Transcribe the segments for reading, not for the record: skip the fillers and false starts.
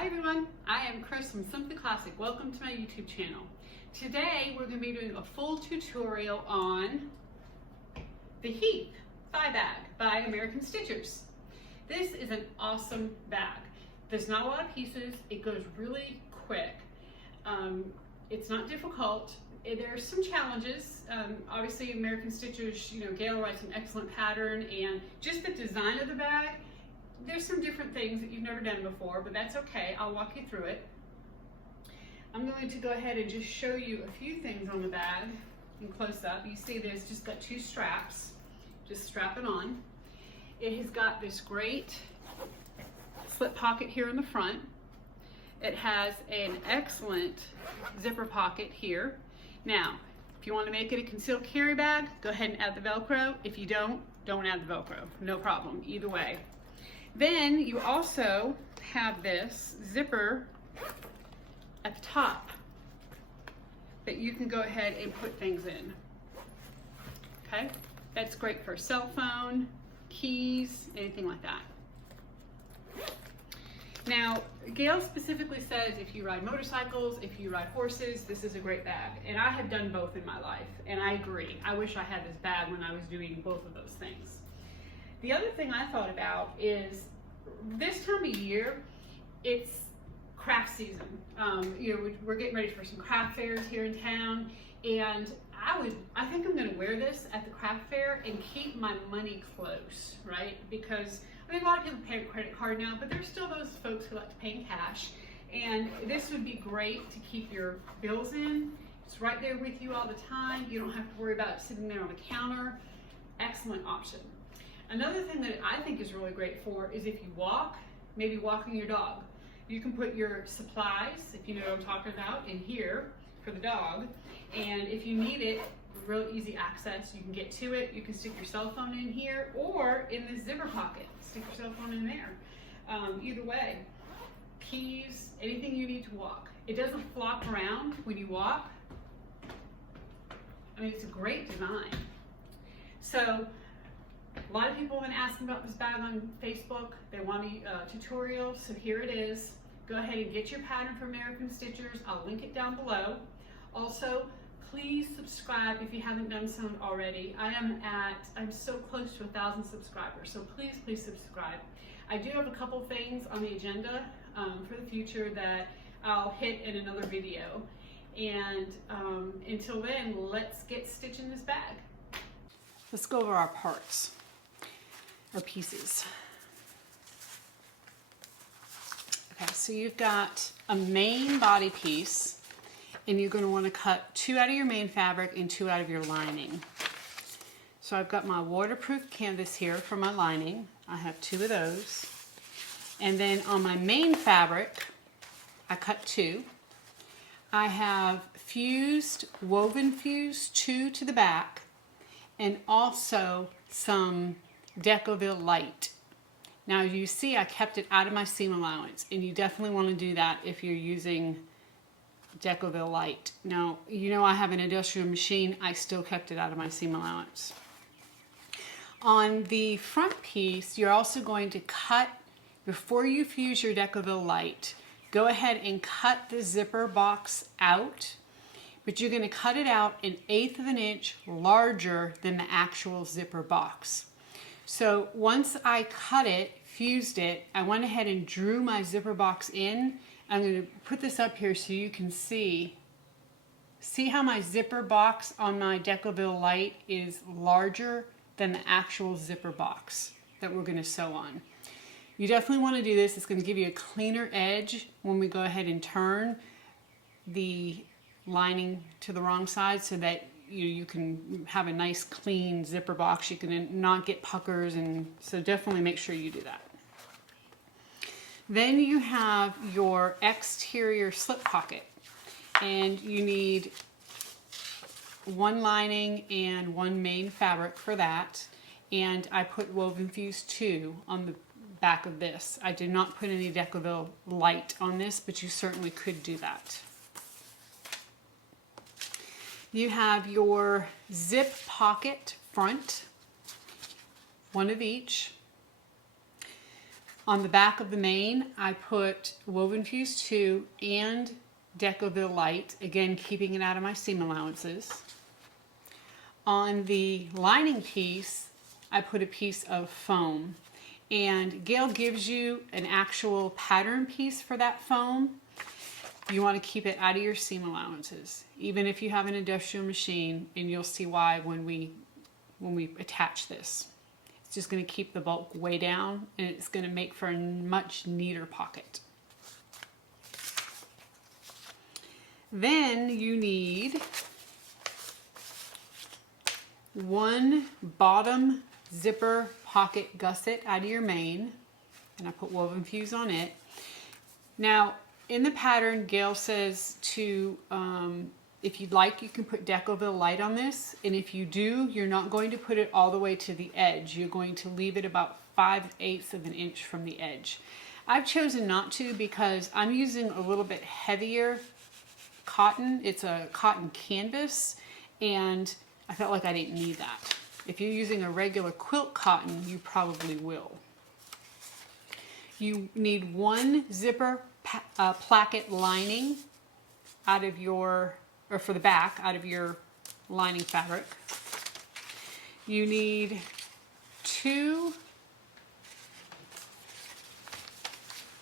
Hi everyone, I am Chris from Simply Classic. Welcome to my YouTube channel. Today we're going to be doing a full tutorial on the Heath Thigh Bag by American Stitchers. This is an awesome bag. There's not a lot of pieces, it goes really quick. It's not difficult. There are some challenges. Obviously American Stitchers, Gail writes an excellent pattern, and just the design of the bag, there's some different things that you've never done before, but that's okay. I'll walk you through it. I'm going to go ahead and just show you a few things on the bag in close up. You see there's just got two straps. Just strap it on. It has got this great slip pocket here in the front. It has an excellent zipper pocket here. Now, if you want to make it a concealed carry bag, go ahead and add the Velcro. If you don't add the Velcro. No problem, either way. Then you also have this zipper at the top that you can go ahead and put things in. Okay, that's great for a cell phone, keys, anything like that. Now, Gail specifically says if you ride motorcycles, if you ride horses, this is a great bag. And I have done both in my life, and I agree. I wish I had this bag when I was doing both of those things. The other thing I thought about is this time of year, it's craft season. We're getting ready for some craft fairs here in town, and I think I'm going to wear this at the craft fair and keep my money close, right? Because I mean, a lot of people pay a credit card now, but there's still those folks who like to pay in cash, and this would be great to keep your bills in. It's right there with you all the time. You don't have to worry about it sitting there on the counter. Excellent option. Another thing that I think is really great for is if you walk, maybe walking your dog. You can put your supplies, if you know what I'm talking about, in here for the dog. And if you need it, real easy access, you can get to it. You can stick your cell phone in here or in this zipper pocket. Stick your cell phone in there. Either way, keys, anything you need to walk. It doesn't flop around when you walk. I mean, it's a great design. So, a lot of people have been asking about this bag on Facebook. They want a tutorial, so here it is. Go ahead and get your pattern from American Stitchers. I'll link it down below. Also, please subscribe if you haven't done so already. I'm so close to 1,000 subscribers, so please subscribe. I do have a couple things on the agenda for the future that I'll hit in another video. And until then, let's get stitching this bag. Let's go over our parts. Or pieces. Okay, so you've got a main body piece, and you're going to want to cut 2 out of your main fabric and 2 out of your lining. So I've got my waterproof canvas here for my lining. I have 2 of those. And then on my main fabric, I cut 2. I have woven fused 2 to the back, and also some Decoville Light. Now you see I kept it out of my seam allowance, and you definitely want to do that if you're using Decoville Light. Now, I have an industrial machine. I still kept it out of my seam allowance. On the front piece, you're also going to cut, before you fuse your Decoville Light, go ahead and cut the zipper box out, but you're going to cut it out 1/8 of an inch larger than the actual zipper box. So once I cut it, fused it, I went ahead and drew my zipper box in. I'm going to put this up here so you can see how my zipper box on my Decoville Light is larger than the actual zipper box that we're going to sew on. You definitely want to do this. It's going to give you a cleaner edge when we go ahead and turn the lining to the wrong side, so that you can have a nice clean zipper box. You can not get puckers, and so definitely make sure you do that. Then you have your exterior slip pocket, and you need 1 lining and 1 main fabric for that, and I put woven fuse 2 on the back of this. I did not put any Decoville Light on this, but you certainly could do that. You have your zip pocket front, 1 of each. On the back of the main, I put Woven Fuse 2 and Decoville Light, again keeping it out of my seam allowances. On the lining piece, I put a piece of foam, and Gail gives you an actual pattern piece for that foam. You want to keep it out of your seam allowances, even if you have an industrial machine, and you'll see why when we attach this. It's just going to keep the bulk way down, and it's going to make for a much neater pocket. Then you need one bottom zipper pocket gusset out of your main, and I put Woven Fuse on it. Now in the pattern, Gail says to if you'd like, you can put Decoville Light on this, and if you do, you're not going to put it all the way to the edge. You're going to leave it about 5/8 of an inch from the edge. I've chosen not to because I'm using a little bit heavier cotton. It's a cotton canvas, and I felt like I didn't need that. If you're using a regular quilt cotton, you probably will. You need one zipper placket lining out of your, or for the back, out of your lining fabric. You need two,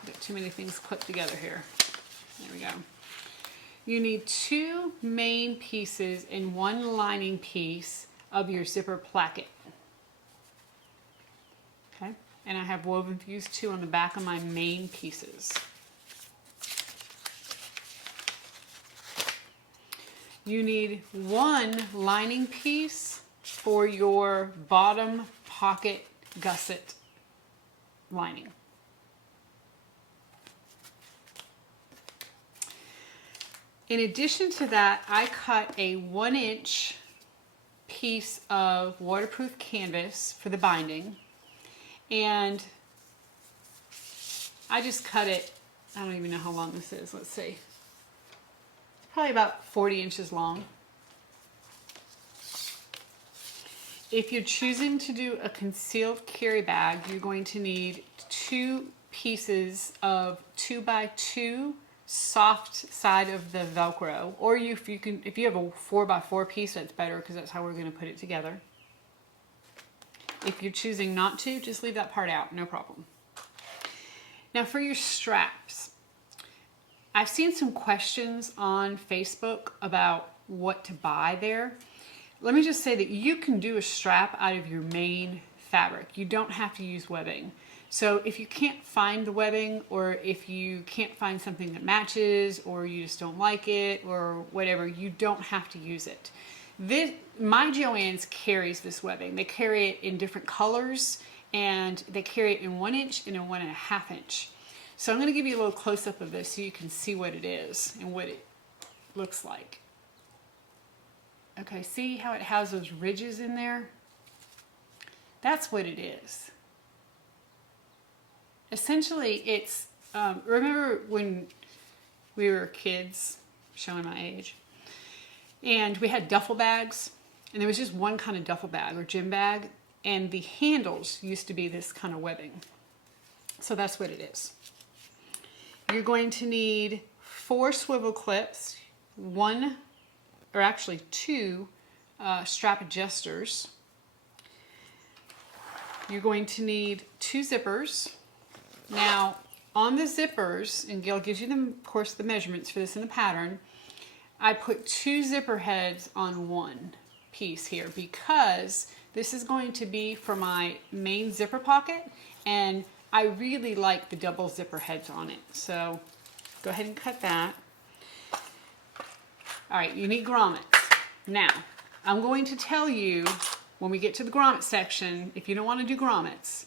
got too many things clipped together here. There we go. You need two main pieces and one lining piece of your zipper placket. Okay, and I have Woven Fuse 2 on the back of my main pieces. You need one lining piece for your bottom pocket gusset lining. In addition to that, I cut a 1-inch piece of waterproof canvas for the binding, and I just cut it, I don't even know how long this is, let's see. Probably about 40 inches long. If you're choosing to do a concealed carry bag, you're going to need 2 pieces of 2x2 soft side of the Velcro, or if you have a 4x4 piece, that's better because that's how we're going to put it together. If you're choosing not to, just leave that part out, no problem. Now for your straps, I've seen some questions on Facebook about what to buy there. Let me just say that you can do a strap out of your main fabric. You don't have to use webbing. So if you can't find the webbing, or if you can't find something that matches, or you just don't like it, or whatever, you don't have to use it. My Joann's carries this webbing. They carry it in different colors, and they carry it in 1 inch and in 1.5 inch. So I'm going to give you a little close-up of this so you can see what it is and what it looks like. Okay, see how it has those ridges in there? That's what it is. Essentially, it's, remember when we were kids, showing my age, and we had duffel bags, and there was just one kind of duffel bag or gym bag, and the handles used to be this kind of webbing. So that's what it is. You're going to need 4 swivel clips, 2 strap adjusters. You're going to need 2 zippers. Now, on the zippers, and Gail gives you, of course, the measurements for this in the pattern, I put 2 zipper heads on one piece here because this is going to be for my main zipper pocket, and I really like the double zipper heads on it. So go ahead and cut that. All right, you need grommets. Now, I'm going to tell you when we get to the grommet section, if you don't want to do grommets,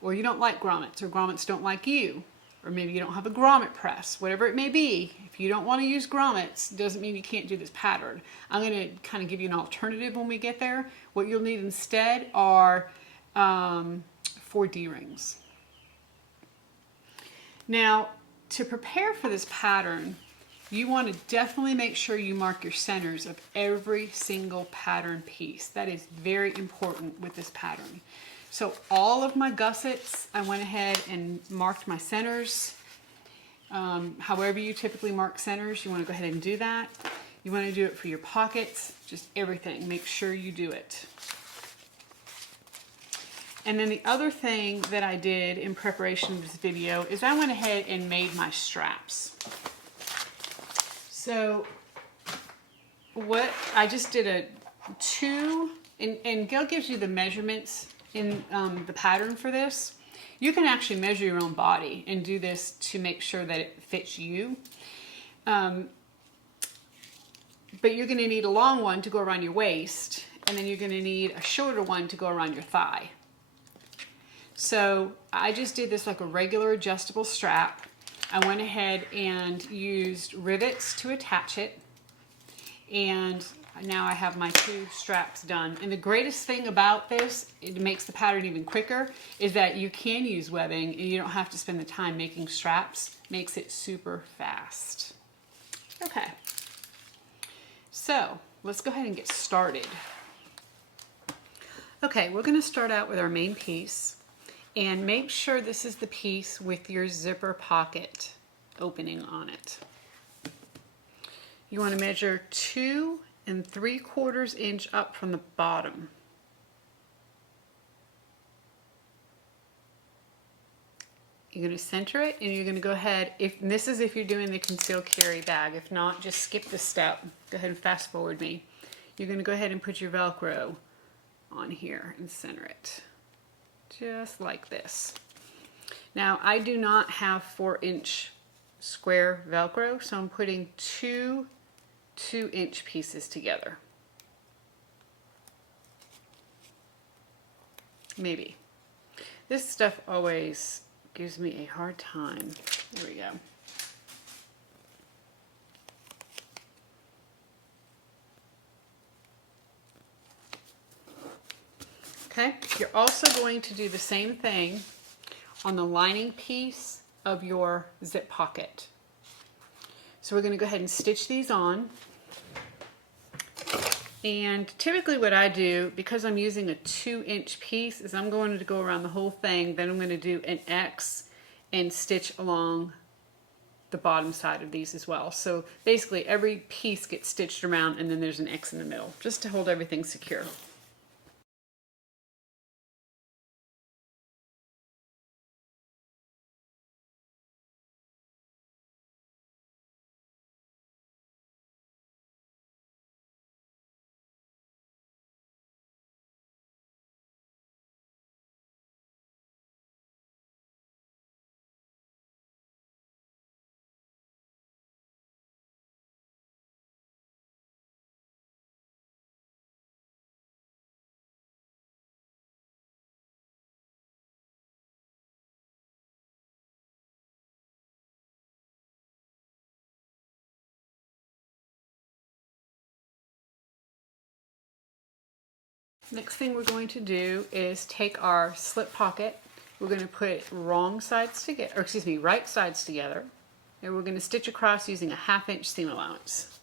or you don't like grommets, or grommets don't like you, or maybe you don't have a grommet press, whatever it may be, if you don't want to use grommets, doesn't mean you can't do this pattern. I'm going to kind of give you an alternative when we get there. What you'll need instead are 4 D-rings. Now, to prepare for this pattern, you want to definitely make sure you mark your centers of every single pattern piece. That is very important with this pattern. So all of my gussets, I went ahead and marked my centers. However you typically mark centers, you want to go ahead and do that. You want to do it for your pockets, just everything. Make sure you do it. And then the other thing that I did in preparation of this video is I went ahead and made my straps. So what I just did a 2, and Gail gives you the measurements in the pattern for this. You can actually measure your own body and do this to make sure that it fits you. But you're going to need a long one to go around your waist, and then you're going to need a shorter one to go around your thigh. So I just did this like a regular adjustable strap. I went ahead and used rivets to attach it, and now I have my 2 straps done. And the greatest thing about this, it makes the pattern even quicker, is that you can use webbing and you don't have to spend the time making straps. Makes it super fast. Okay, so let's go ahead and get started. Okay, we're going to start out with our main piece, and make sure this is the piece with your zipper pocket opening on it. You want to measure 2 3/4 inch up from the bottom. You're going to center it, and you're going to go ahead, and this is if you're doing the concealed carry bag. If not, just skip this step. Go ahead and fast forward me. You're going to go ahead and put your Velcro on here and center it. Just like this. Now, I do not have 4-inch square Velcro, so I'm putting 2 2-inch pieces together. Maybe. This stuff always gives me a hard time. There we go. Okay, you're also going to do the same thing on the lining piece of your zip pocket. So we're going to go ahead and stitch these on. And typically what I do, because I'm using a 2-inch piece, is I'm going to go around the whole thing, then I'm going to do an X and stitch along the bottom side of these as well. So basically every piece gets stitched around, and then there's an X in the middle, just to hold everything secure. Next thing we're going to do is take our slip pocket. We're going to put right sides together, and we're going to stitch across using a 1/2-inch seam allowance.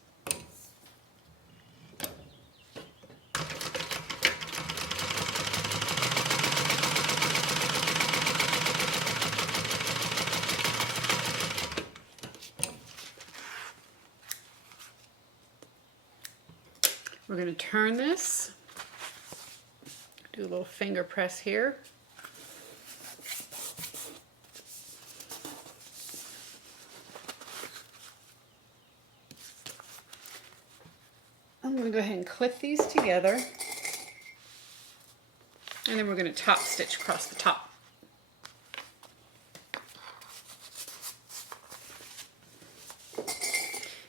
We're going to turn this. Do a little finger press here. I'm going to go ahead and clip these together, and then we're going to top stitch across the top.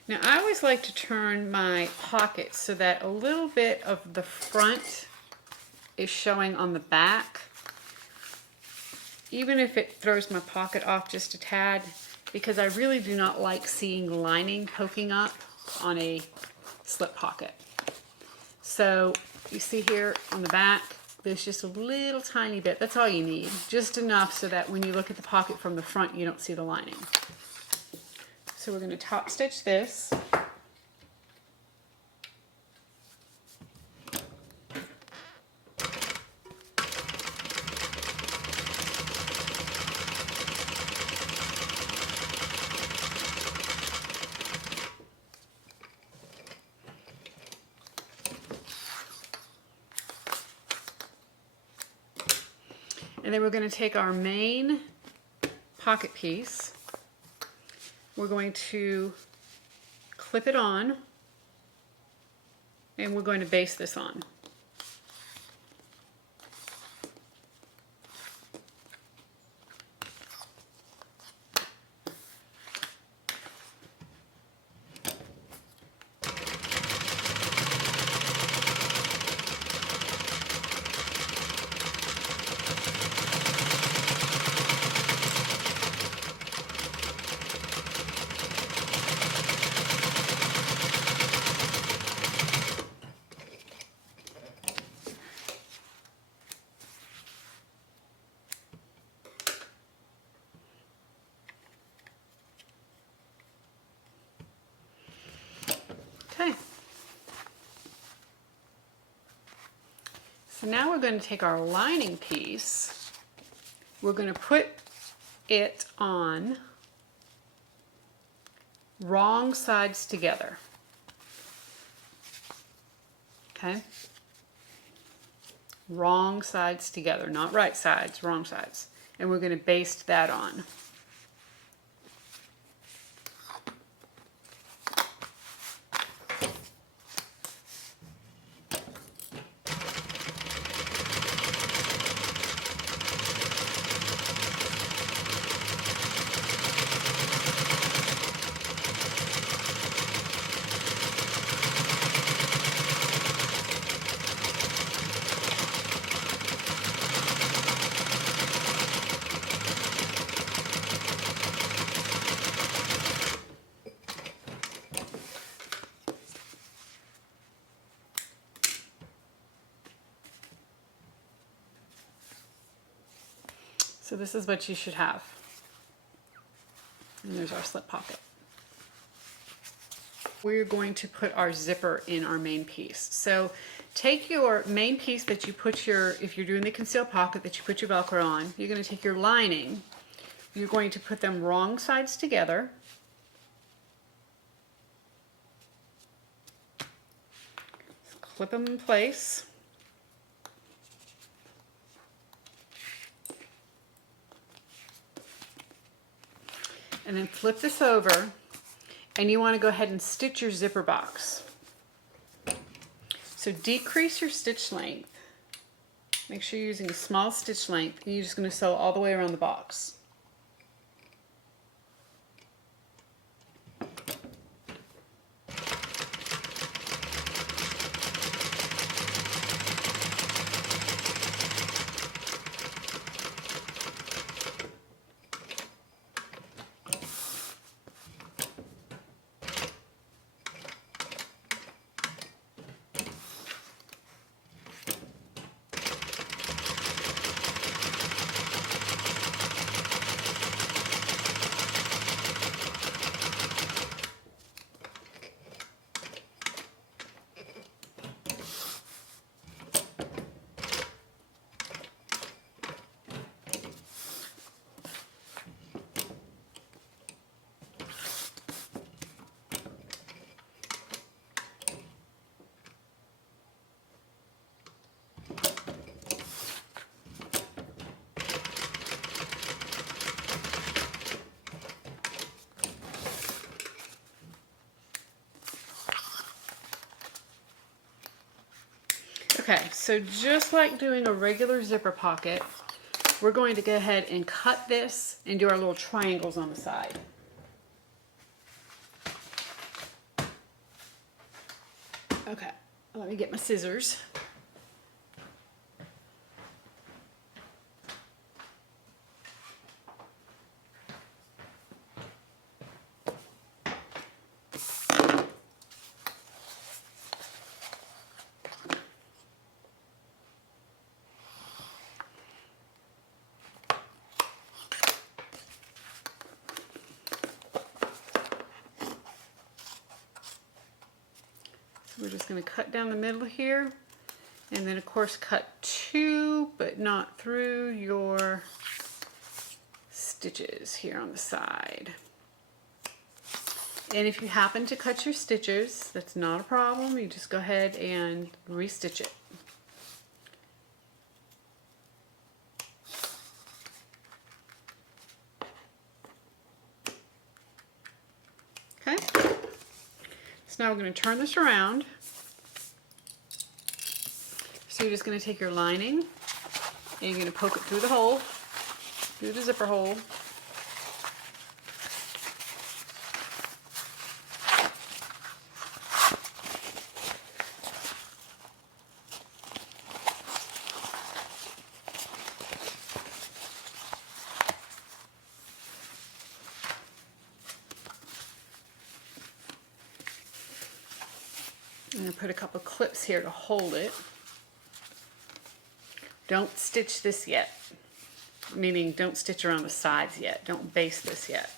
Now I always like to turn my pockets so that a little bit of the front is showing on the back, even if it throws my pocket off just a tad, because I really do not like seeing lining poking up on a slip pocket. So you see here on the back, there's just a little tiny bit. That's all you need, just enough so that when you look at the pocket from the front, you don't see the lining. So we're going to top stitch this. And then we're going to take our main pocket piece. We're going to clip it on, and we're going to baste this on. Okay. So now we're going to take our lining piece, we're going to put it on wrong sides together. Okay? Wrong sides together, not right sides, wrong sides. And we're going to baste that on. So this is what you should have. And there's our slip pocket. We're going to put our zipper in our main piece. So take your main piece that you put your, if you're doing the concealed pocket that you put your Velcro on, you're going to take your lining, you're going to put them wrong sides together. Clip them in place. And then flip this over, and you want to go ahead and stitch your zipper box. So decrease your stitch length. Make sure you're using a small stitch length, and you're just going to sew all the way around the box. Okay, so just like doing a regular zipper pocket, we're going to go ahead and cut this and do our little triangles on the side. Okay, let me get my scissors. We're just going to cut down the middle here, and then of course cut to, but not through, your stitches here on the side. And if you happen to cut your stitches, that's not a problem. You just go ahead and restitch it. So now we're going to turn this around. So you're just going to take your lining and you're going to poke it through the hole, through the zipper hole. I'm going to put a couple clips here to hold it. Don't stitch this yet, meaning don't stitch around the sides yet. Don't baste this yet.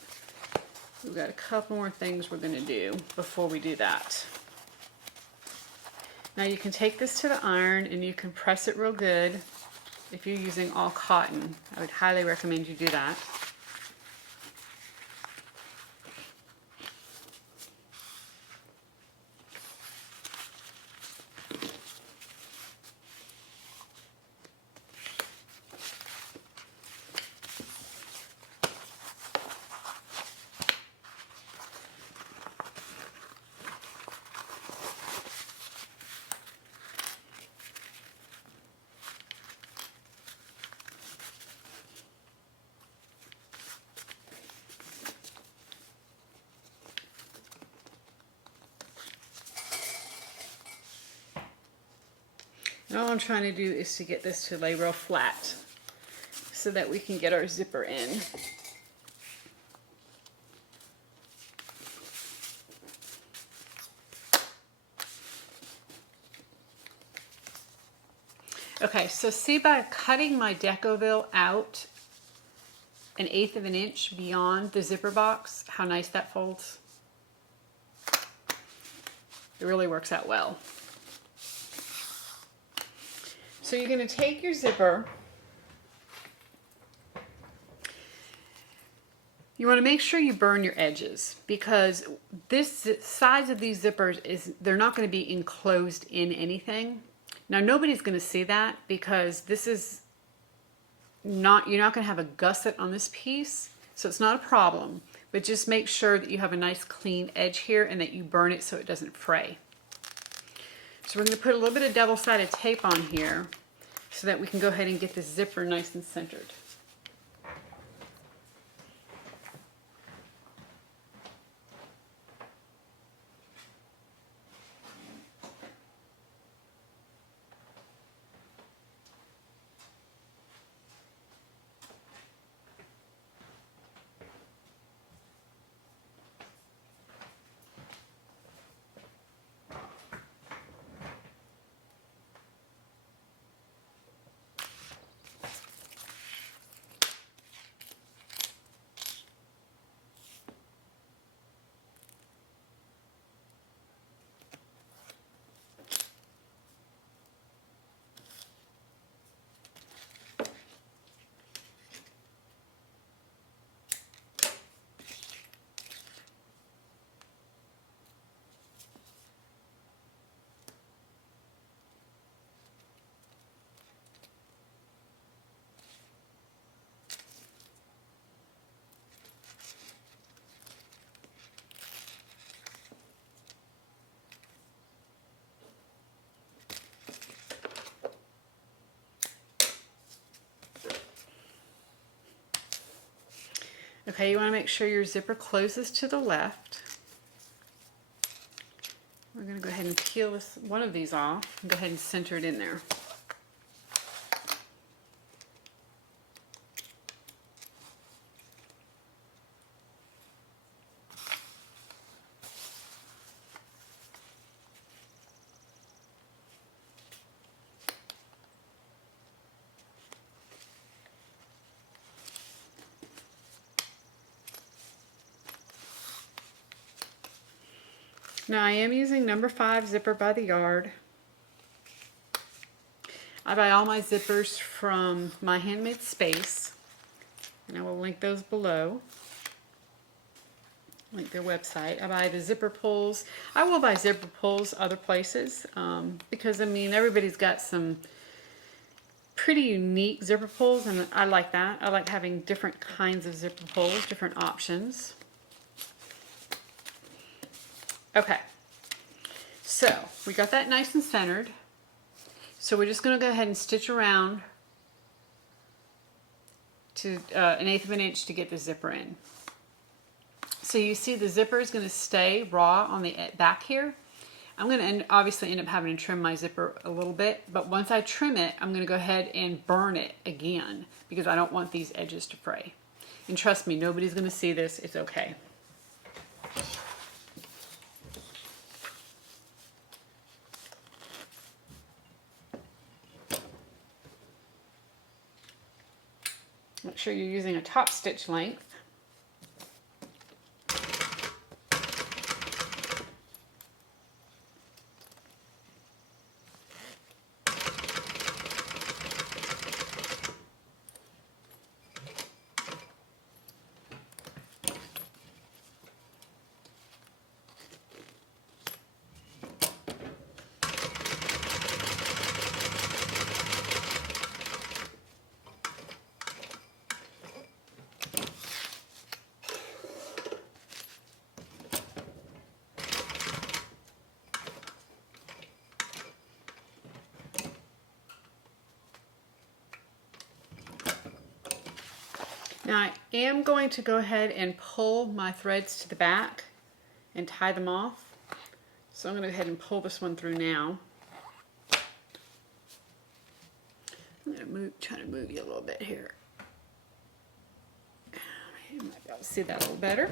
We've got a couple more things we're going to do before we do that. Now you can take this to the iron and you can press it real good. If you're using all cotton, I would highly recommend you do that. And all I'm trying to do is to get this to lay real flat so that we can get our zipper in. Okay, so see, by cutting my Decoville out 1/8 of an inch beyond the zipper box, how nice that folds. It really works out well. So you're going to take your zipper. You want to make sure you burn your edges, because this size of these zippers they're not going to be enclosed in anything. Now nobody's going to see that because this is not, you're not going to have a gusset on this piece, so it's not a problem. But just make sure that you have a nice clean edge here and that you burn it so it doesn't fray. So we're going to put a little bit of double-sided tape on here so that we can go ahead and get this zipper nice and centered. Okay, you want to make sure your zipper closes to the left. We're going to go ahead and peel this, one of these off and go ahead and center it in there. Now I am using number 5 zipper by the yard. I buy all my zippers from My Handmade Space, and I will link those below. Link their website. I buy the zipper pulls. I will buy zipper pulls other places because I mean everybody's got some pretty unique zipper pulls, and I like that. I like having different kinds of zipper pulls, different options. Okay, So we got that nice and centered. So we're just going to go ahead and stitch around to 1/8 of an inch to get the zipper in. So you see the zipper is going to stay raw on the back here. I'm going to obviously end up having to trim my zipper a little bit, but once I trim it, I'm going to go ahead and burn it again because I don't want these edges to fray. And trust me, nobody's going to see this. It's okay. Make sure you're using a top stitch length. Now I am going to go ahead and pull my threads to the back and tie them off. So I'm going to go ahead and pull this one through now. I'm going to try to move you a little bit here. You might be able to see that a little better.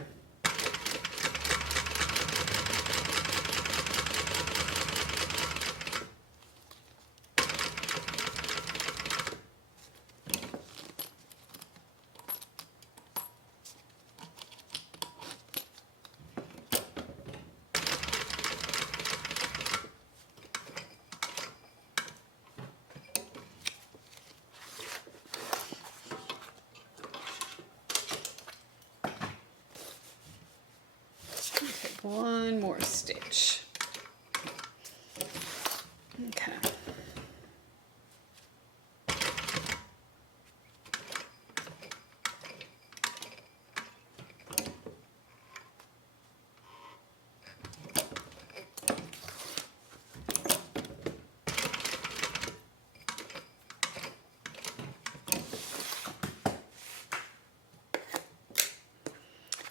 One more stitch. Okay.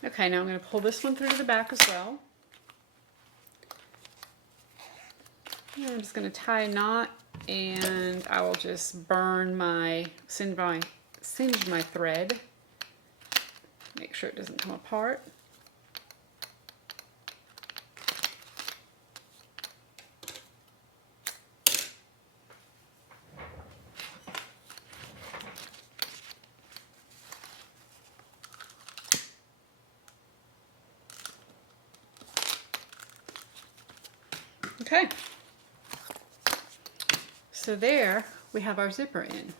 Okay, now I'm going to pull this one through to the back as well. And I'm just going to tie a knot, and I will just singe my thread. Make sure it doesn't come apart. Okay, so there we have our zipper in.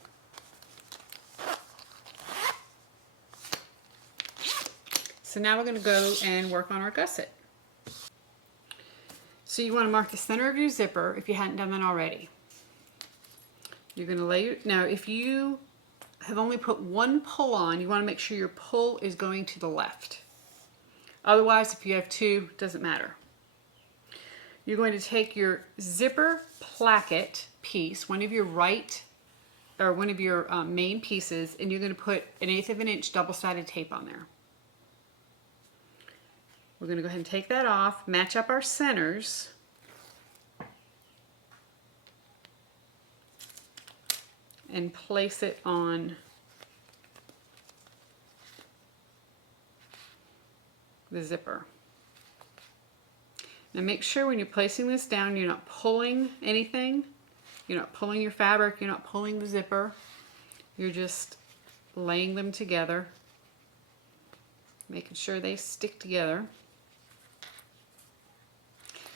So now we're going to go and work on our gusset. So you want to mark the center of your zipper if you hadn't done that already. You're going to lay now if you have only put one pull on, you want to make sure your pull is going to the left. Otherwise, if you have two, it doesn't matter. You're going to take your zipper placket piece, one of your main pieces, and you're going to put 1/8 of an inch double-sided tape on there. We're going to go ahead and take that off, match up our centers, and place it on the zipper. Now make sure when you're placing this down, you're not pulling anything. You're not pulling your fabric, you're not pulling the zipper. You're just laying them together, making sure they stick together.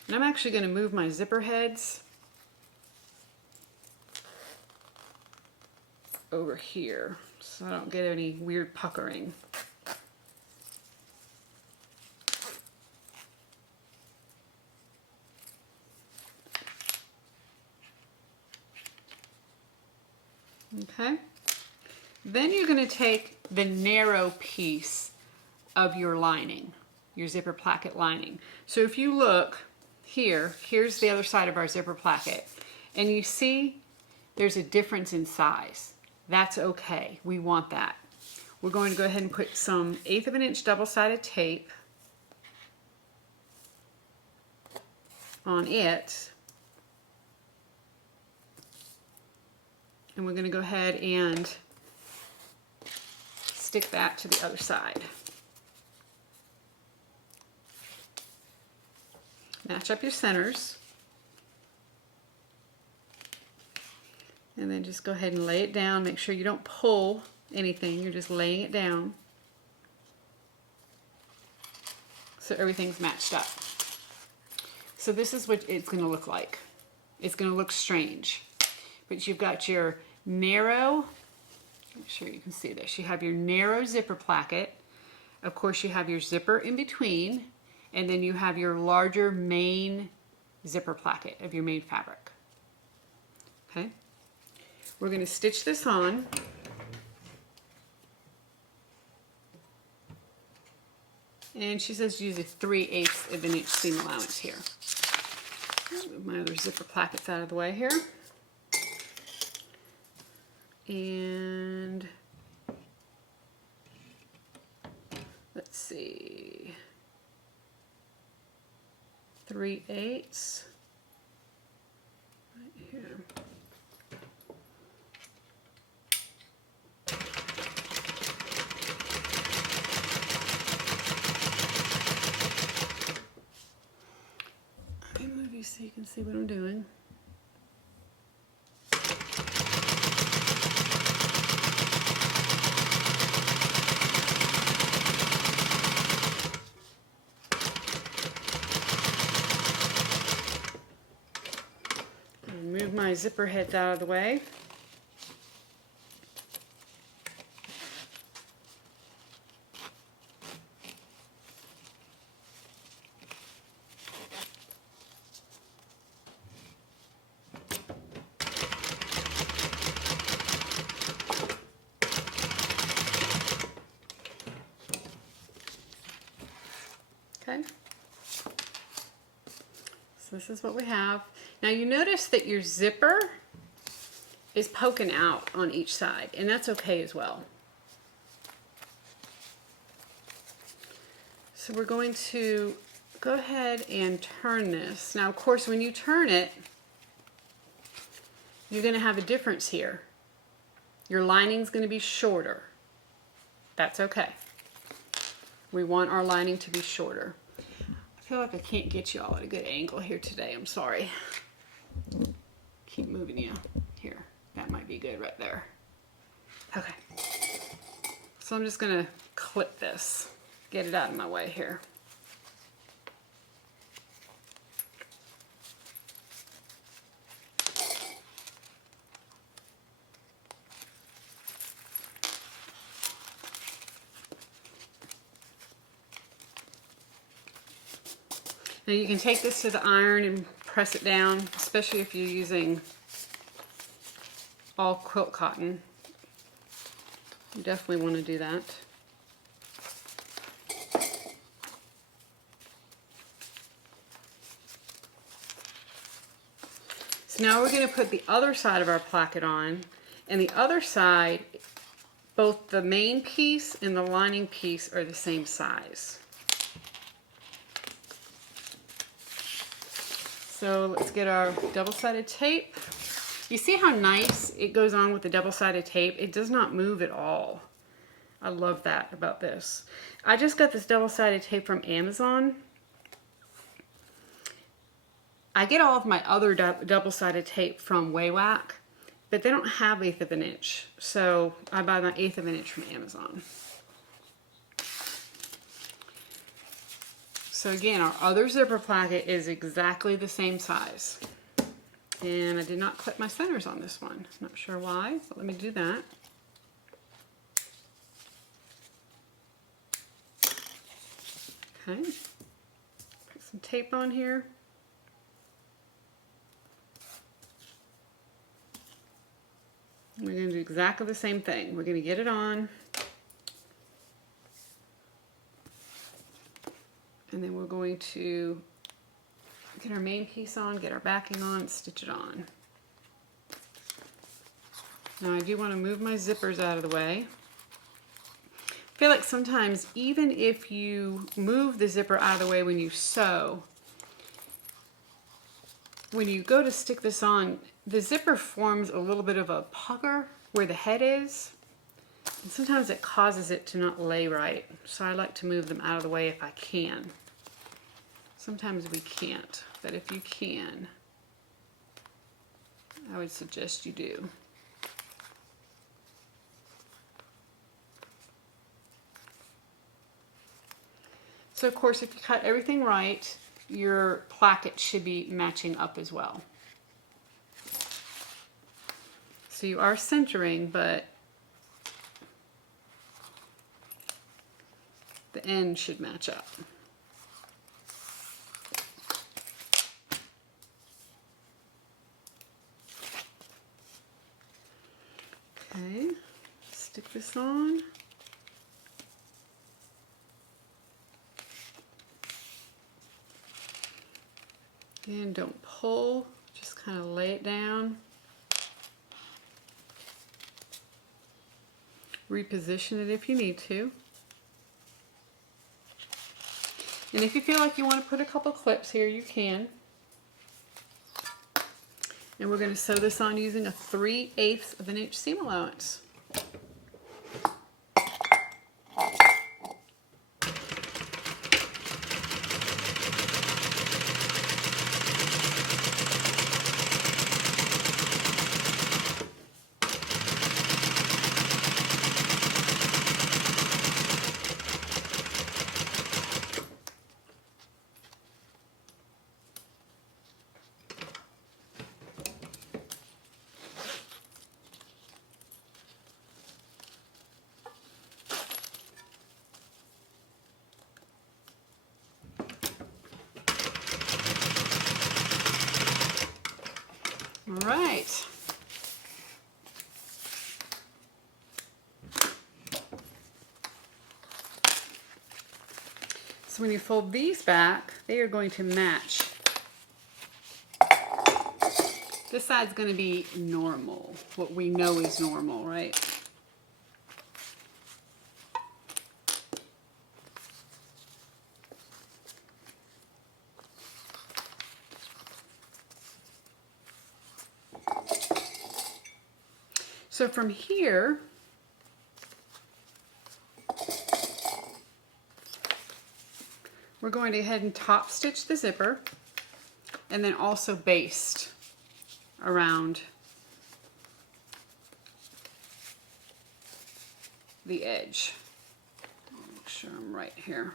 And I'm actually going to move my zipper heads over here so I don't get any weird puckering. Okay, then you're going to take the narrow piece of your lining, your zipper placket lining. So if you look, here's the other side of our zipper placket. And you see there's a difference in size. That's okay, we want that. We're going to go ahead and put some 1/8 of an inch double-sided tape on it. And we're going to go ahead and stick that to the other side. Match up your centers. And then just go ahead and lay it down. Make sure you don't pull anything. You're just laying it down so everything's matched up. So this is what it's going to look like. It's going to look strange. But you've got your narrow, make sure you can see this. You have your narrow zipper placket. Of course, you have your zipper in between. And then you have your larger main zipper placket of your main fabric. Okay? We're going to stitch this on. And she says use a 3/8 of an inch seam allowance here. Move my other zipper plackets out of the way here. And let's see, 3/8 right here. Let me move you so you can see what I'm doing. Move my zipper heads out of the way. Okay. So this is what we have. Now you notice that your zipper is poking out on each side, and that's okay as well. So we're going to go ahead and turn this. Now of course when you turn it, you're going to have a difference here. Your lining's going to be shorter. That's okay. We want our lining to be shorter. I feel like I can't get you all at a good angle here today. I'm sorry. Keep moving you here. That might be good right there. Okay. So I'm just going to clip this. Get it out of my way here. Now you can take this to the iron and press it down, especially if you're using all quilt cotton. You definitely want to do that. So now we're going to put the other side of our placket on, and the other side, both the main piece and the lining piece are the same size. So let's get our double-sided tape. You see how nice it goes on with the double-sided tape? It does not move at all. I love that about this. I just got this double-sided tape from Amazon. I get all of my other double-sided tape from Waywack, but they don't have 1/8 of an inch. So I buy my 1/8 of an inch from Amazon. So again, our other zipper placket is exactly the same size. And I did not clip my centers on this one. Not sure why, but let me do that. Okay. Put some tape on here. We're going to do exactly the same thing. We're going to get it on. And then we're going to get our main piece on, get our backing on, stitch it on. Now I do want to move my zippers out of the way. I feel like sometimes even if you move the zipper out of the way when you sew, when you go to stick this on, the zipper forms a little bit of a pucker where the head is, and sometimes it causes it to not lay right. So I like to move them out of the way if I can. Sometimes we can't, but if you can, I would suggest you do. So of course, if you cut everything right, your placket should be matching up as well. So you are centering, but the end should match up. Okay, stick this on. Again, don't pull, just kind of lay it down. Reposition it if you need to. And if you feel like you want to put a couple clips here, you can. And we're going to sew this on using a 3/8 of an inch seam allowance. All right. So when you fold these back, they are going to match. This side's going to be normal, what we know is normal, right? So from here, we're going to go ahead and top stitch the zipper and then also baste around the edge. Make sure I'm right here.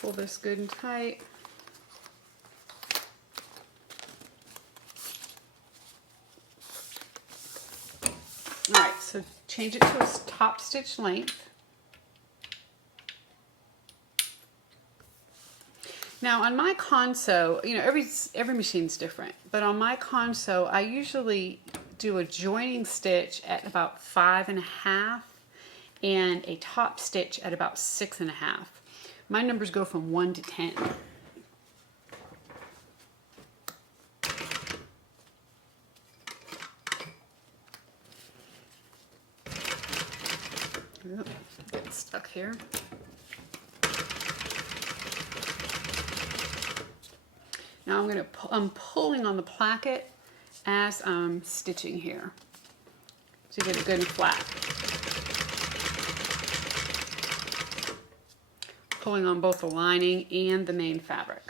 Pull this good and tight. All right, so change it to a top stitch length. Now on my console, you know, every machine's different, but on my console, I usually do a joining stitch at about 5.5 and a top stitch at about 6.5. My numbers go from 1 to 10. Oop, get stuck here. Now I'm pulling on the placket as I'm stitching here to get it good and flat. Pulling on both the lining and the main fabric.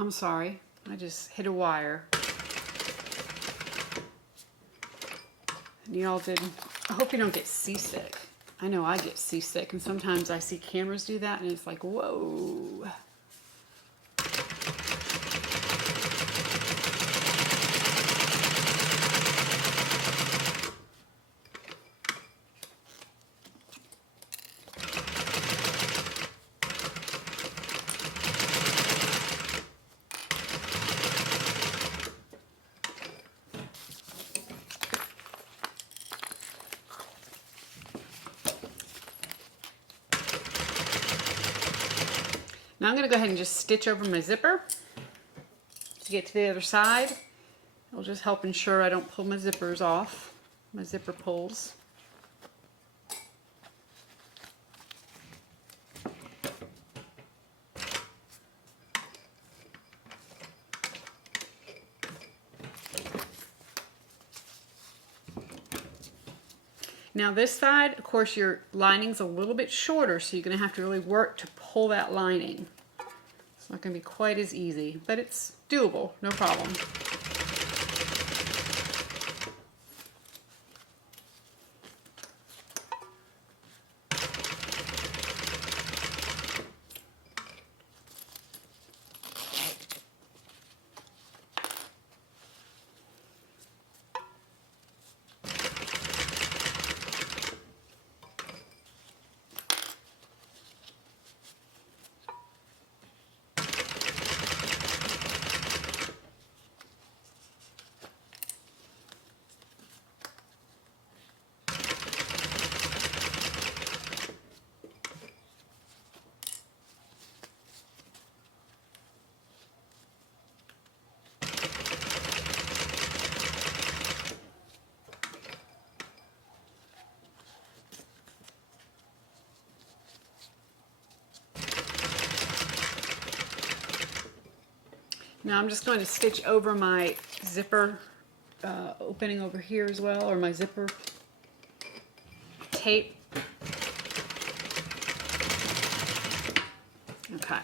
I'm sorry, I just hit a wire. And y'all didn't, I hope you don't get seasick. I know I get seasick, and sometimes I see cameras do that and it's like, whoa. Now I'm going to go ahead and just stitch over my zipper to get to the other side. It'll just help ensure I don't pull my zippers off, my zipper pulls. Now this side, of course, your lining's a little bit shorter, so you're going to have to really work to pull that lining. It's not going to be quite as easy, but it's doable, no problem. Now I'm just going to stitch over my zipper opening over here as well, or my zipper tape. Okay.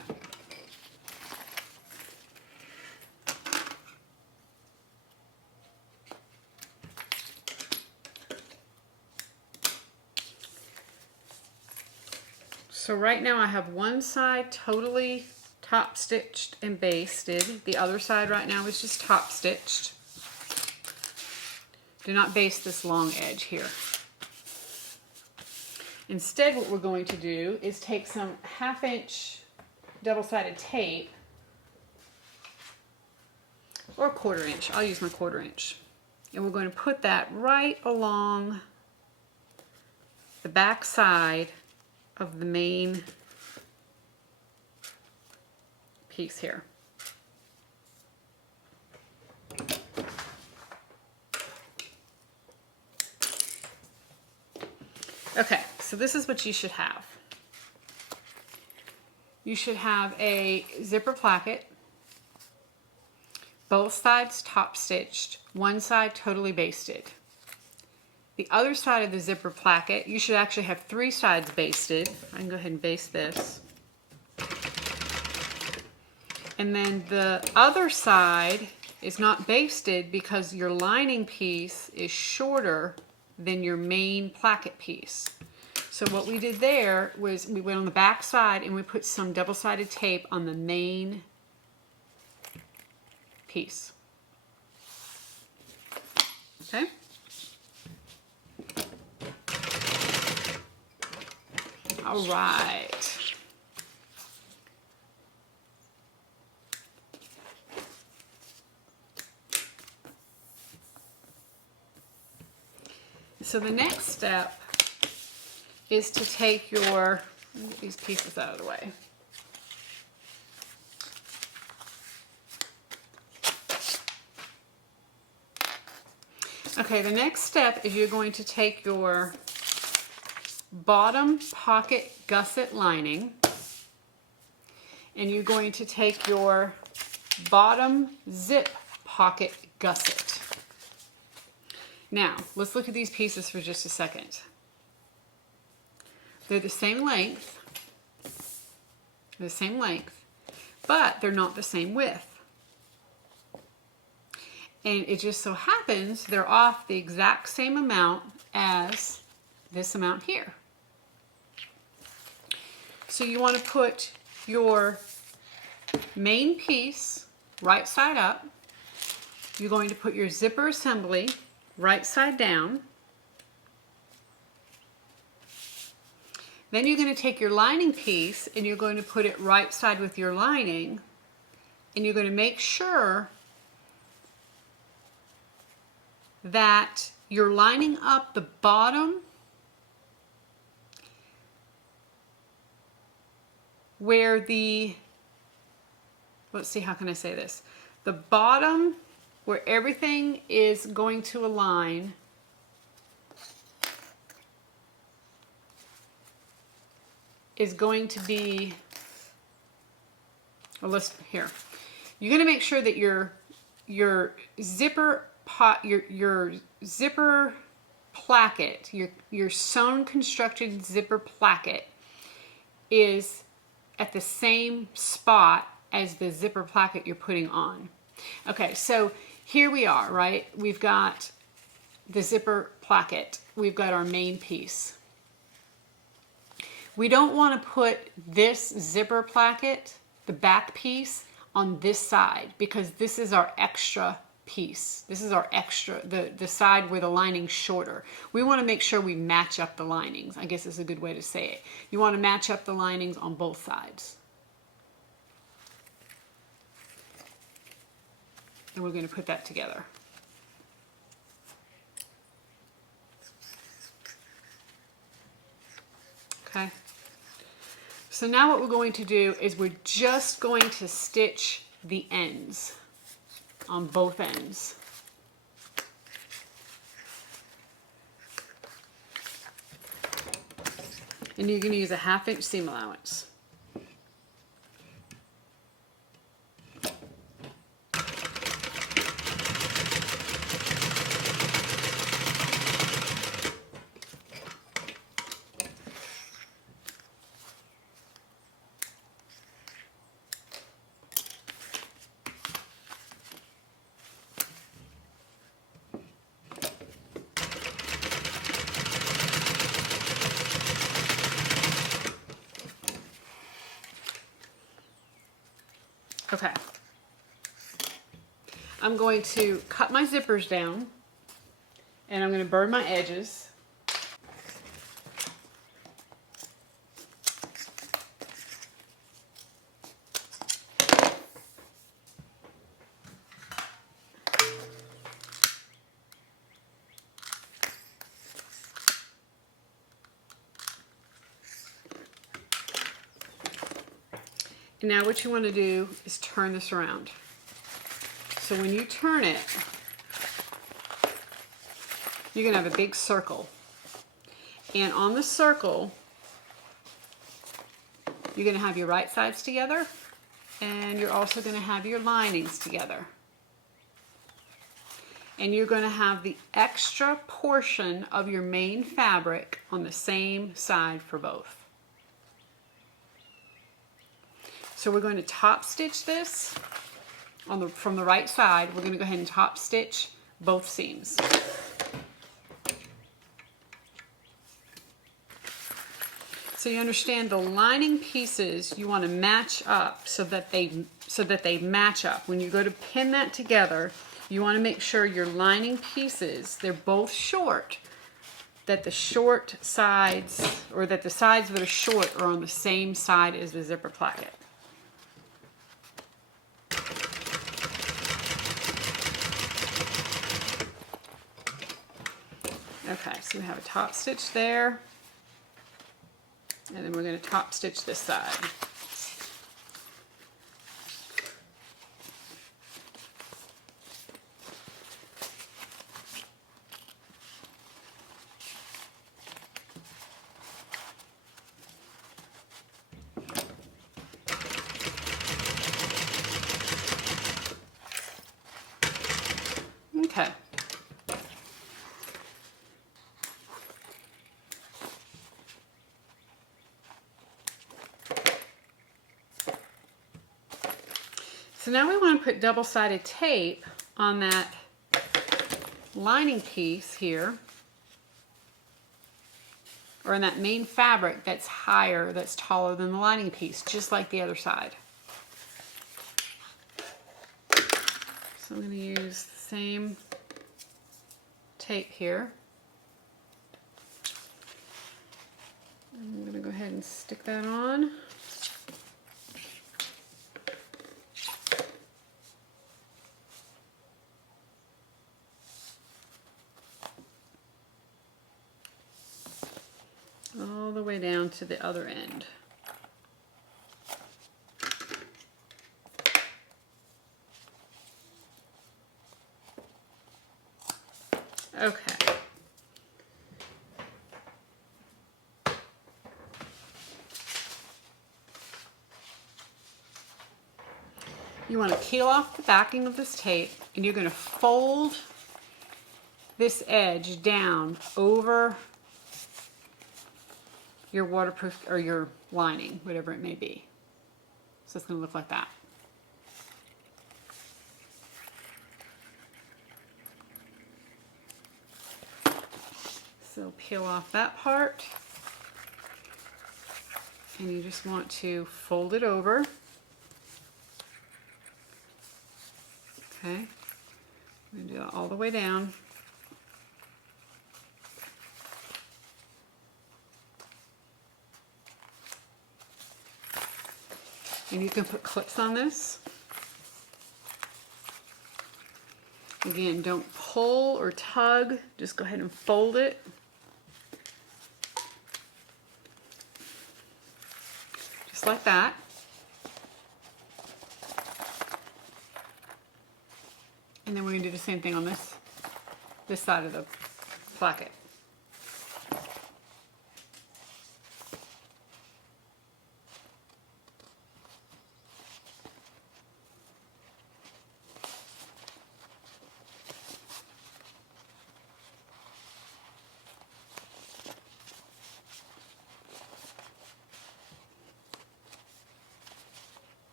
So right now I have one side totally top stitched and basted. The other side right now is just top stitched. Do not baste this long edge here. Instead, what we're going to do is take some 1/2 inch double-sided tape, or 1/4 inch. I'll use my 1/4 inch. And we're going to put that right along the back side of the main piece here. Okay, so this is what you should have. You should have a zipper placket, both sides top stitched, one side totally basted. The other side of the zipper placket, you should actually have 3 sides basted. I can go ahead and baste this. And then the other side is not basted because your lining piece is shorter than your main placket piece. So what we did there was we went on the back side and we put some double-sided tape on the main piece. Okay? All right. So the next step is to take your, let me get these pieces out of the way. Okay, the next step is you're going to take your bottom pocket gusset lining and you're going to take your bottom zip pocket gusset. Now, let's look at these pieces for just a second. They're the same length. They're the same length, but they're not the same width. And it just so happens they're off the exact same amount as this amount here. So you want to put your main piece right side up. You're going to put your zipper assembly right side down. Then you're going to take your lining piece and you're going to put it right side with your lining, and you're going to make sure that you're lining up the bottom where the, let's see, how can I say this? The bottom where everything is going to align is going to be, well, let's, here. You're going to make sure that your zipper your zipper placket, your sewn constructed zipper placket is at the same spot as the zipper placket you're putting on. Okay, so here we are, right? We've got the zipper placket. We've got our main piece. We don't want to put this zipper placket, the back piece, on this side, because this is our extra piece. This is our extra, the side where the lining's shorter. We want to make sure we match up the linings. I guess is a good way to say it. You want to match up the linings on both sides. And we're going to put that together. Okay. So now what we're going to do is we're just going to stitch the ends on both ends. And you're going to use a 1/2 inch seam allowance. Okay, I'm going to cut my zippers down and I'm going to burn my edges. And now what you want to do is turn this around. So when you turn it, you're going to have a big circle. And on the circle, you're going to have your right sides together, and you're also going to have your linings together. And you're going to have the extra portion of your main fabric on the same side for both. So we're going to top stitch this on from the right side. We're going to go ahead and top stitch both seams. So you understand the lining pieces you want to match up so that they match up. When you go to pin that together, you want to make sure your lining pieces, they're both short, that the short sides, or that the sides that are short are on the same side as the zipper placket. Okay, so we have a top stitch there, and then we're going to top stitch this side. Okay. So now we want to put double-sided tape on that lining piece here, or in that main fabric that's higher, that's taller than the lining piece, just like the other side. So I'm going to use the same tape here. I'm going to go ahead and stick that on. All the way down to the other end. Okay. You want to peel off the backing of this tape, and you're going to fold this edge down over your waterproof or your lining, whatever it may be. So it's going to look like that. So peel off that part, and you just want to fold it over. Okay, I'm going to do that all the way down. And you can put clips on this. Again, don't pull or tug, just go ahead and fold it. Just like that. And then we're going to do the same thing on this side of the placket.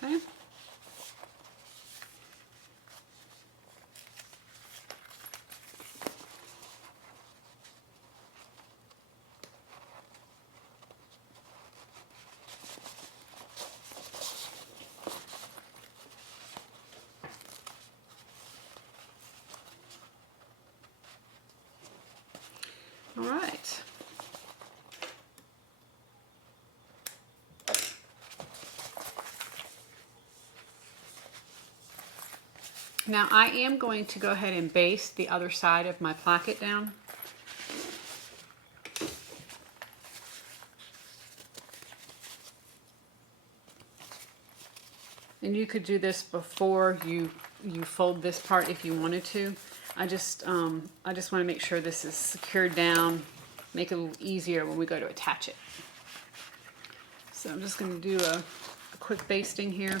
Okay. All right. Now I am going to go ahead and baste the other side of my placket down. And you could do this before you fold this part if you wanted to. I just want to make sure this is secured down, make it a little easier when we go to attach it. So I'm just going to do a quick basting here.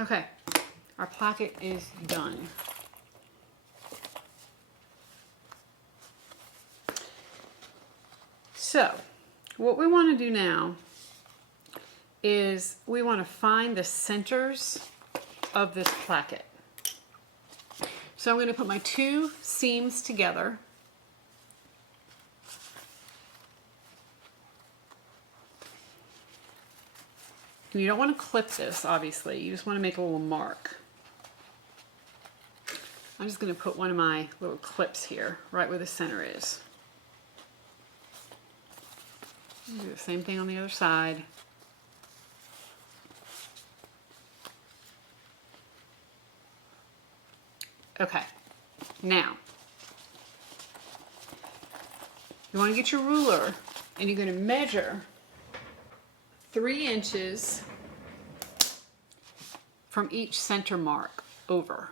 Okay, our placket is done. So, what we want to do now is we want to find the centers of this placket. So I'm going to put my two seams together. You don't want to clip this, obviously. You just want to make a little mark. I'm just going to put one of my little clips here, right where the center is. Do the same thing on the other side. Okay, now, you want to get your ruler, and you're going to measure 3 inches from each center mark. over.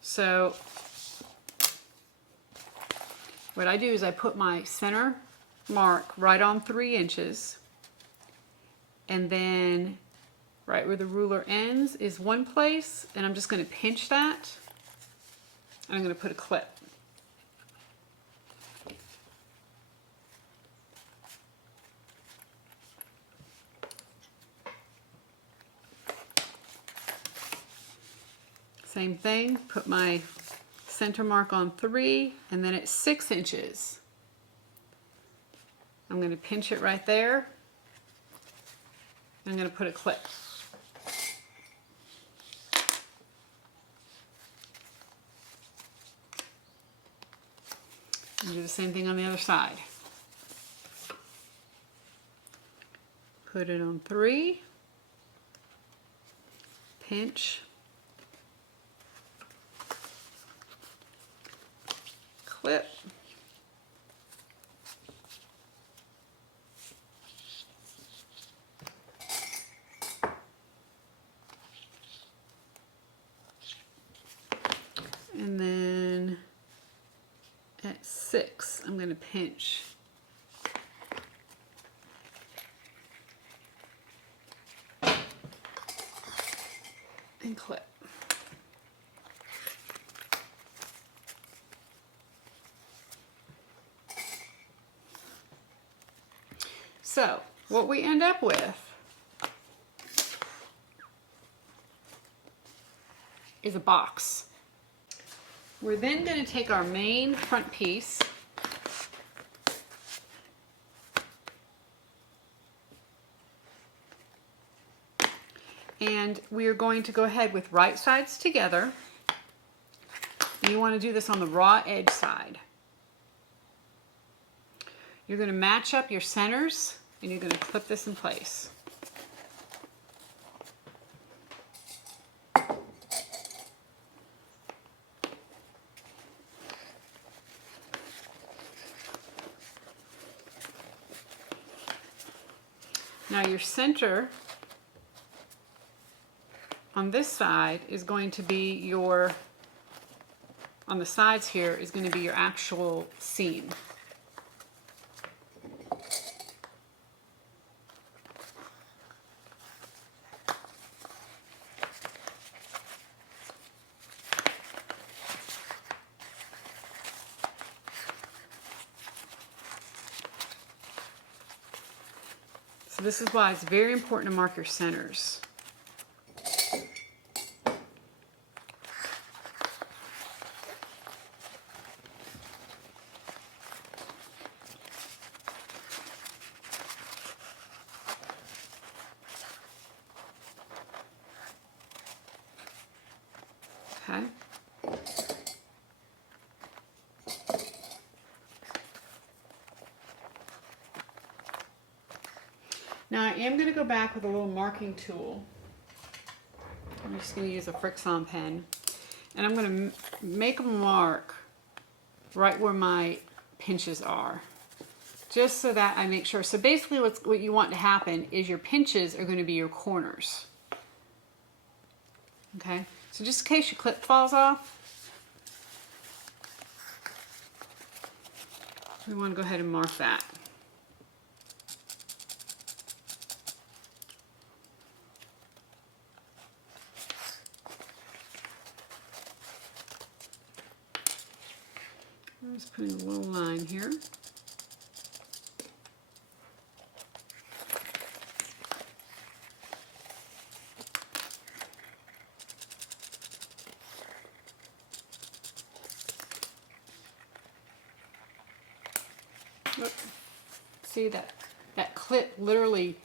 So what I do is I put my center mark right on 3 inches, and then right where the ruler ends is one place, and I'm just going to pinch that, and I'm going to put a clip. Same thing, put my center mark on 3, and then at 6 inches, I'm going to pinch it right there. I'm going to put a clip. And do the same thing on the other side. Put it on 3, pinch, clip, and then at 6 I'm going to pinch and clip. So what we end up with is a box. We're then going to take our main front piece and we are going to go ahead with right sides together. You want to do this on the raw edge side. You're going to match up your centers and you're going to clip this in place. Now your center on this side is going to be your, on the sides here is going to be your actual seam. So this is why it's very important to mark your centers. Okay. Now I am going to go back with a little marking tool. I'm just going to use a Fixon pen, and I'm going to make a mark right where my pinches are, just so that I make sure. So basically what you want to happen is your pinches are going to be your corners. Okay, so just in case your clip falls off, we want to go ahead and mark that. I'm just putting a little line here. Look, see that clip literally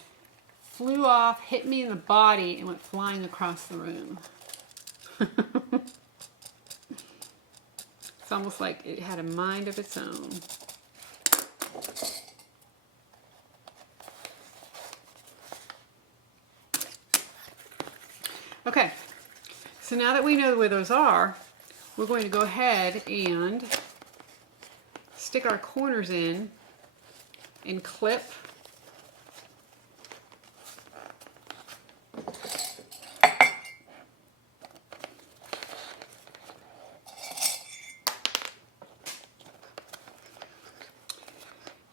flew off, hit me in the body, and went flying across the room. It's almost like it had a mind of its own. Okay, so now that we know where those are, we're going to go ahead and stick our corners in and clip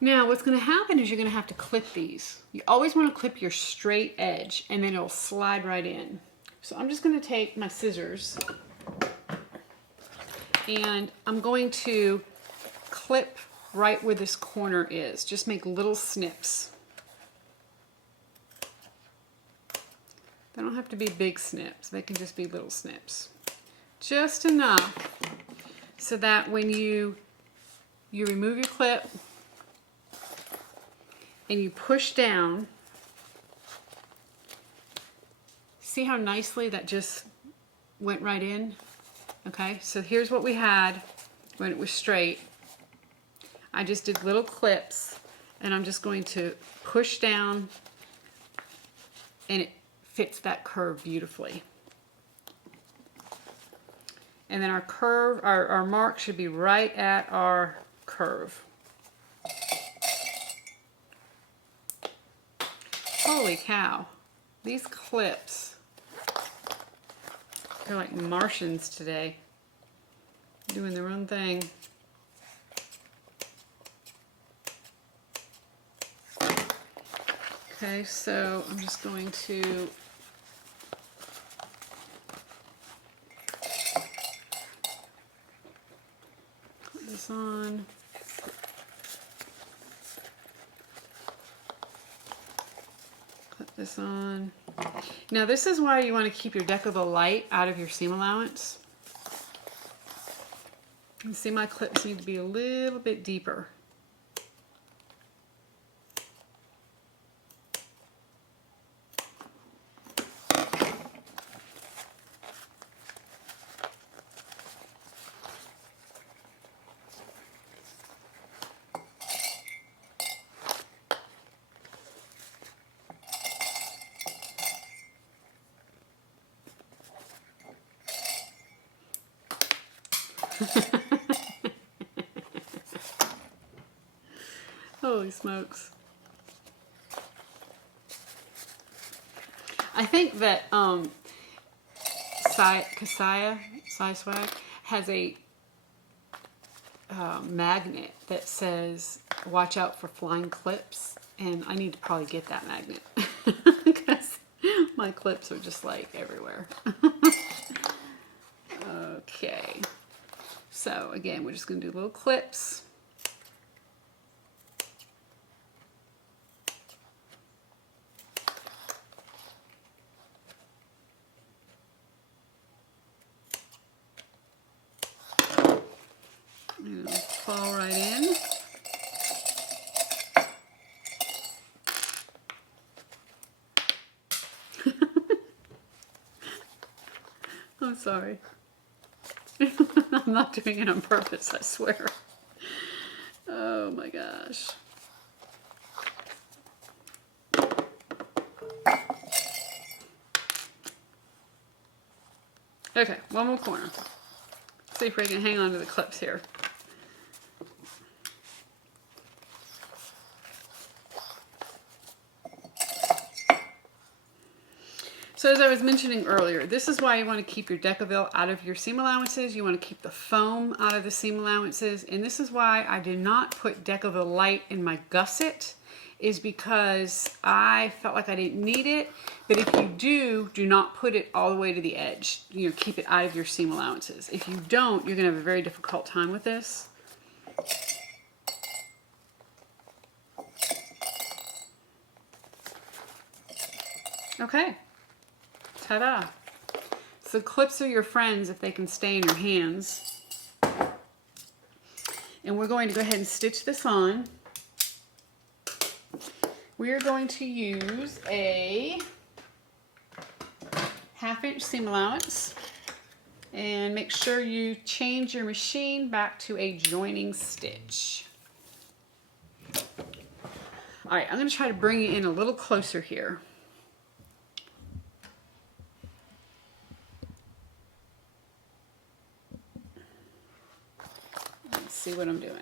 Now what's going to happen is you're going to have to clip these. You always want to clip your straight edge and then it'll slide right in. So I'm just going to take my scissors and I'm going to clip right where this corner is. Just make little snips. They don't have to be big snips. They can just be little snips. Just enough so that when you remove your clip and you push down, see how nicely that just went right in? Okay, so here's what we had when it was straight. I just did little clips and I'm just going to push down and it fits that curve beautifully. And then our curve, our mark should be right at our curve. Holy cow, these clips, they're like Martians today, doing their own thing. Okay, so I'm just going to put this on. Put this on. Now this is why you want to keep your deckable light out of your seam allowance. You see my clips need to be a little bit deeper. Holy smokes. I think that Kasaya Swag has a magnet that says watch out for flying clips, and I need to probably get that magnet because my clips are just like everywhere. Okay, so again we're just going to do little clips. It'll fall right in. I'm sorry. I'm not doing it on purpose, I swear. Oh my gosh. Okay, one more corner. See if we can hang on to the clips here. So as I was mentioning earlier, this is why you want to keep your Decaville out of your seam allowances. You want to keep the foam out of the seam allowances. And this is why I did not put Decaville Light in my gusset, is because I felt like I didn't need it. But if you do not put it all the way to the edge. You know, keep it out of your seam allowances. If you don't, you're going to have a very difficult time with this. Okay. Ta-da! So clips are your friends if they can stay in your hands. And we're going to go ahead and stitch this on. We are going to use a 1/2 inch seam allowance. And make sure you change your machine back to a joining stitch. Alright, I'm going to try to bring it in a little closer here. See what I'm doing.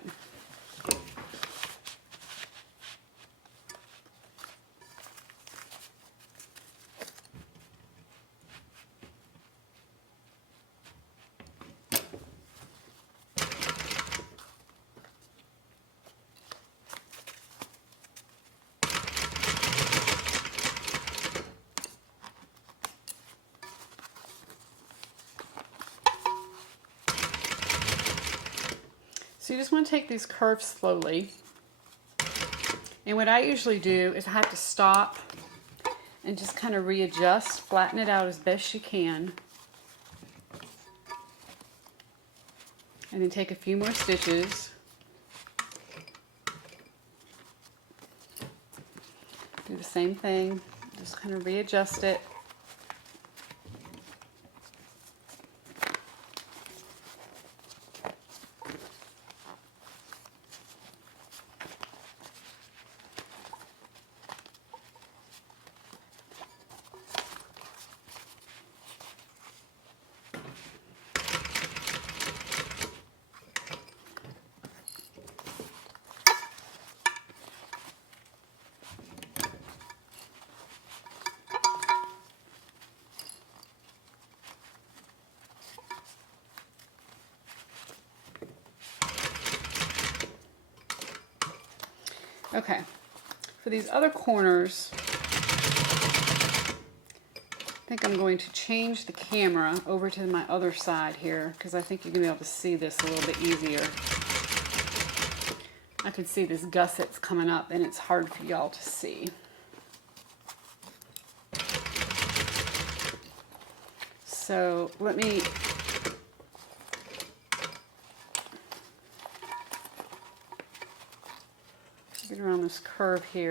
just want to take these curves slowly. And what I usually do is I have to stop and just kind of readjust, flatten it out as best you can. And then take a few more stitches. Do the same thing, just kind of readjust it. Okay, for these other corners, I think I'm going to change the camera over to my other side here because I think you're going to be able to see this a little bit easier. I can see this gusset's coming up and it's hard for y'all to see. So let me get around this curve here.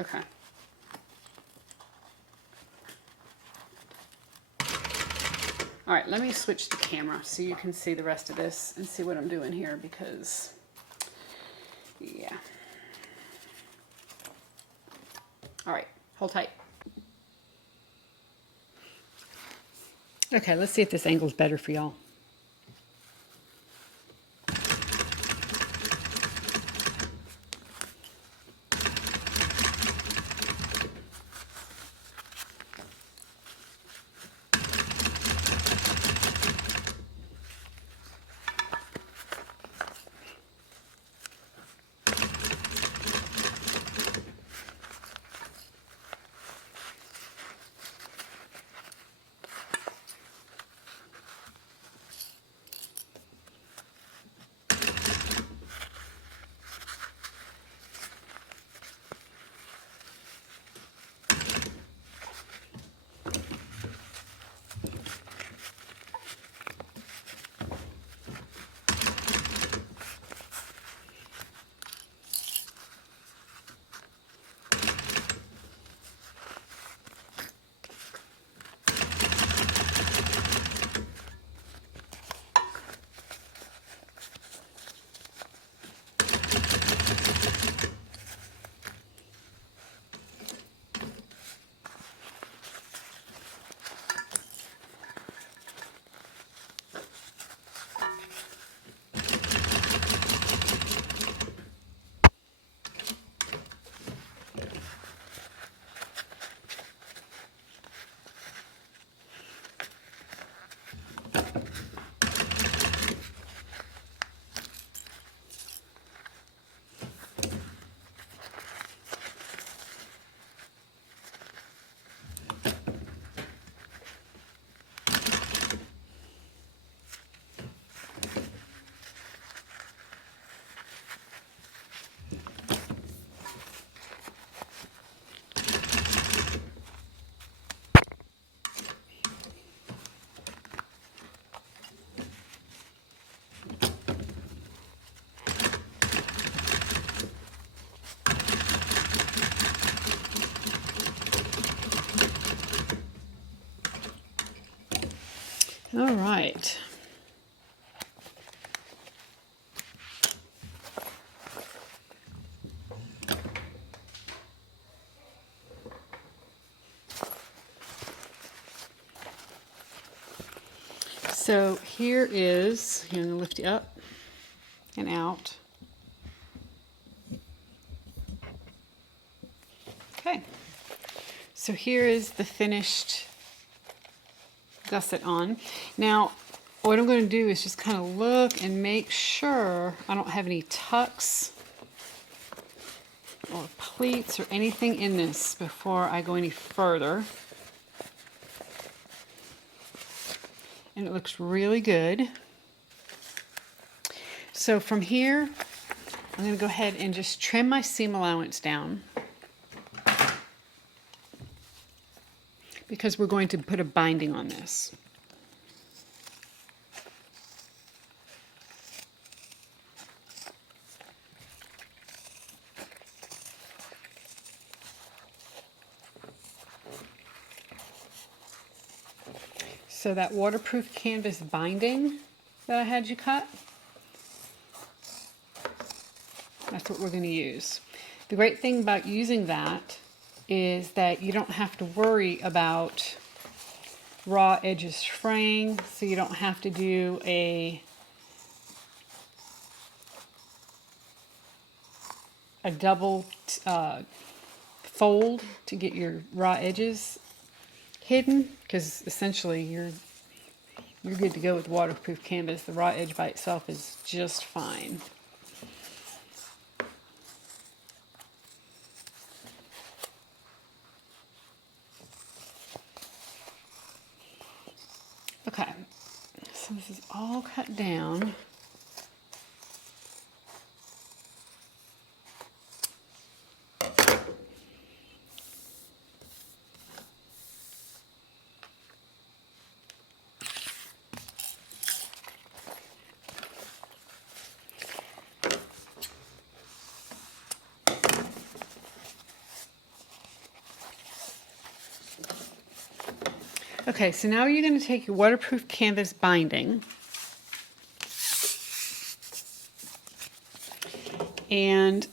Okay. All right, let me switch the camera so you can see the rest of this and see what I'm doing here because yeah. All right, hold tight. Okay, let's see if this angle's better for y'all. All right. So here is, I'm going to lift you up and out. Okay. So here is the finished gusset on. Now, what I'm going to do is just kind of look and make sure I don't have any tucks or pleats or anything in this before I go any further. And it looks really good. So from here, I'm going to go ahead and just trim my seam allowance down, because we're going to put a binding on this. So that waterproof canvas binding that I had you cut, that's what we're going to use. The great thing about using that is that you don't have to worry about raw edges fraying, so you don't have to do a double fold to get your raw edges hidden, because essentially you're good to go with waterproof canvas. The raw edge by itself is just fine. Okay, so this is all cut down. Okay, so now you're going to take your waterproof canvas binding and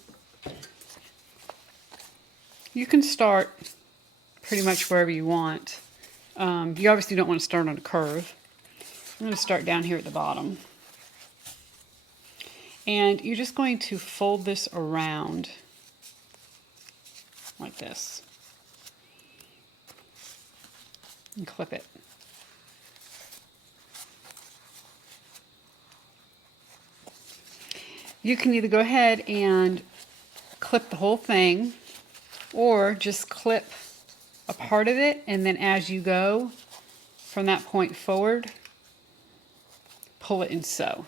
you can start pretty much wherever you want. You obviously don't want to start on a curve. I'm going to start down here at the bottom. And you're just going to fold this around like this. And clip it. You can either go ahead and clip the whole thing, or just clip a part of it, and then as you go from that point forward, pull it and sew.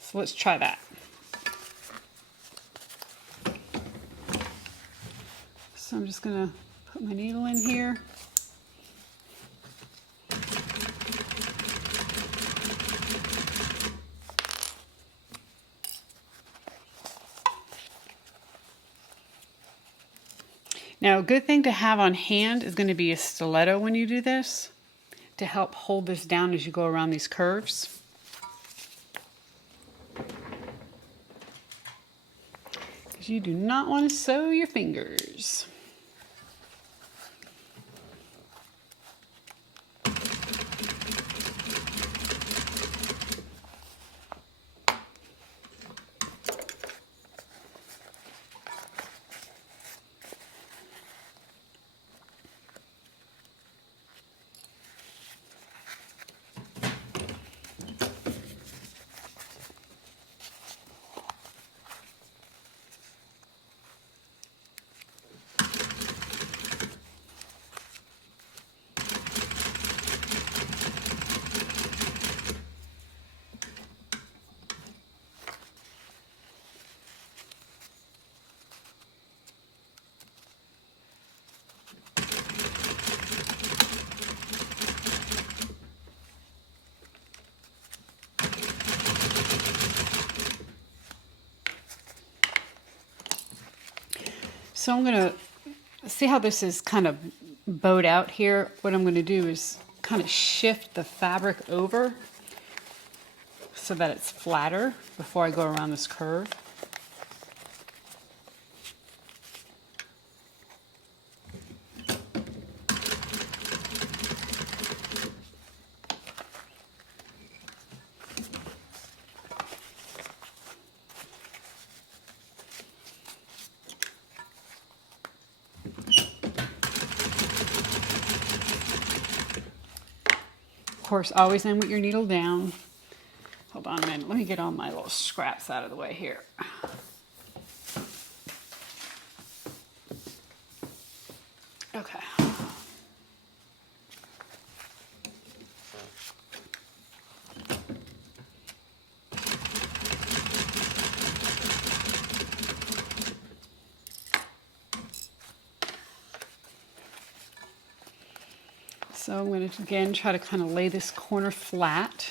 So let's try that. So I'm just going to put my needle in here. Now, a good thing to have on hand is going to be a stiletto when you do this, to help hold this down as you go around these curves. Because you do not want to sew your fingers. So I'm going to see how this is kind of bowed out here. What I'm going to do is kind of shift the fabric over so that it's flatter before I go around this curve. course, always end with your needle down. Hold on a minute. Let me get all my little scraps out of the way here. Okay. So I'm going to, again, try to kind of lay this corner flat.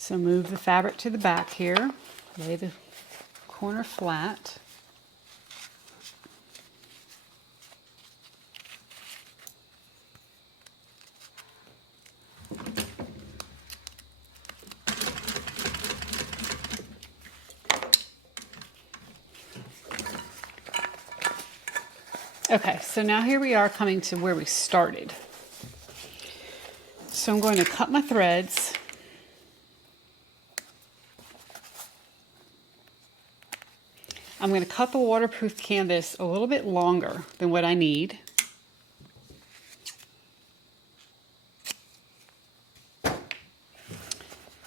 So move the fabric to the back here, lay the corner flat. Okay, so now here we are coming to where we started. So I'm going to cut my threads. I'm going to cut the waterproof canvas a little bit longer than what I need.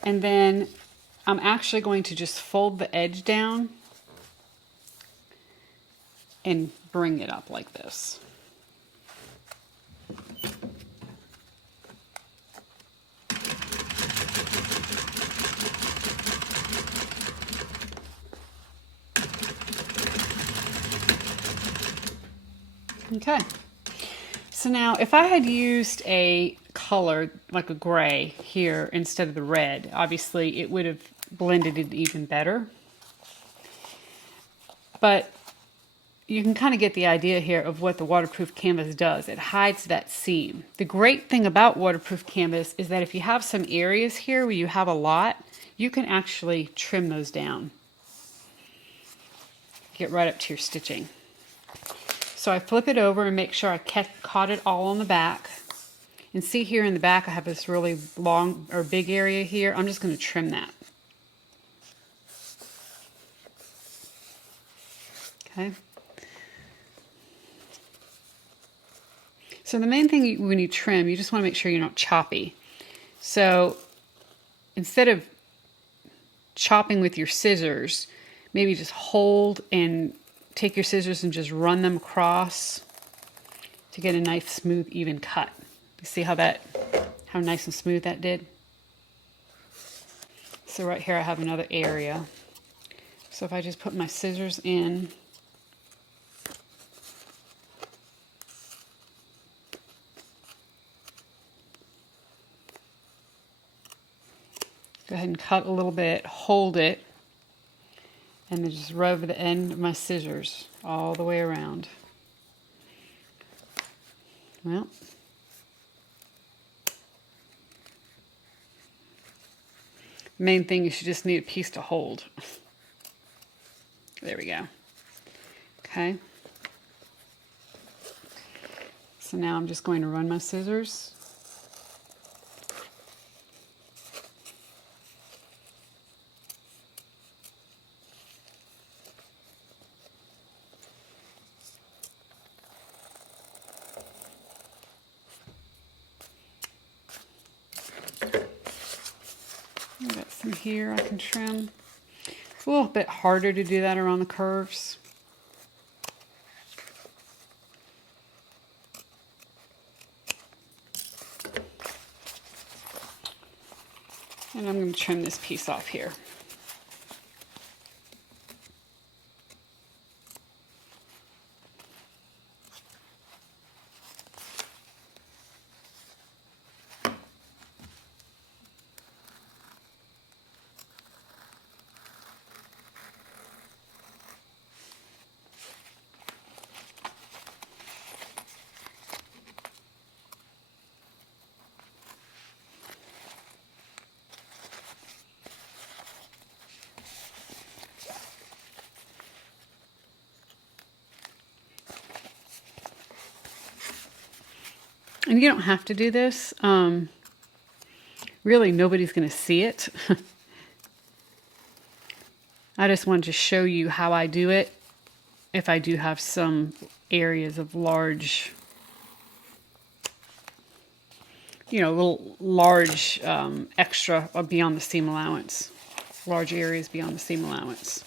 And then I'm actually going to just fold the edge down and bring it up like this. Okay, so now if I had used a color like a gray here instead of the red, obviously it would have blended it even better. But you can kind of get the idea here of what the waterproof canvas does. It hides that seam. The great thing about waterproof canvas is that if you have some areas here where you have a lot, you can actually trim those down. Get right up to your stitching. So I flip it over and make sure I caught it all on the back. And see here in the back I have this really long or big area here. I'm just going to trim that. Okay. So the main thing when you trim, you just want to make sure you're not choppy. So instead of chopping with your scissors, maybe just hold and take your scissors and just run them across to get a nice, smooth, even cut. You see how nice and smooth that did? So right here I have another area. So if I just put my scissors in, go ahead and cut a little bit, hold it, and then just rub the end of my scissors all the way around. Well, the main thing is you just need a piece to hold. There we go. Okay. So now I'm just going to run my scissors. I've got some here I can trim. It's a little bit harder to do that around the curves. And I'm going to trim this piece off here. And you don't have to do this. Really, nobody's going to see it. I just wanted to show you how I do it if I do have some areas of large, little large extra or beyond the seam allowance. Large areas beyond the seam allowance.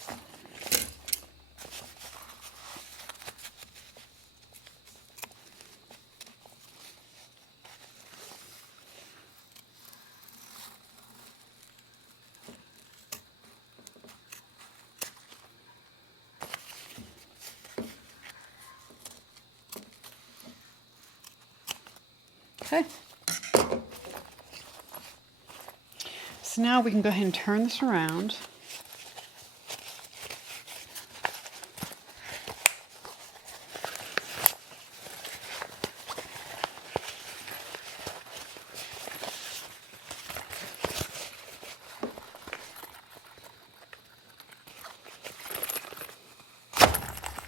Okay. So now we can go ahead and turn this around.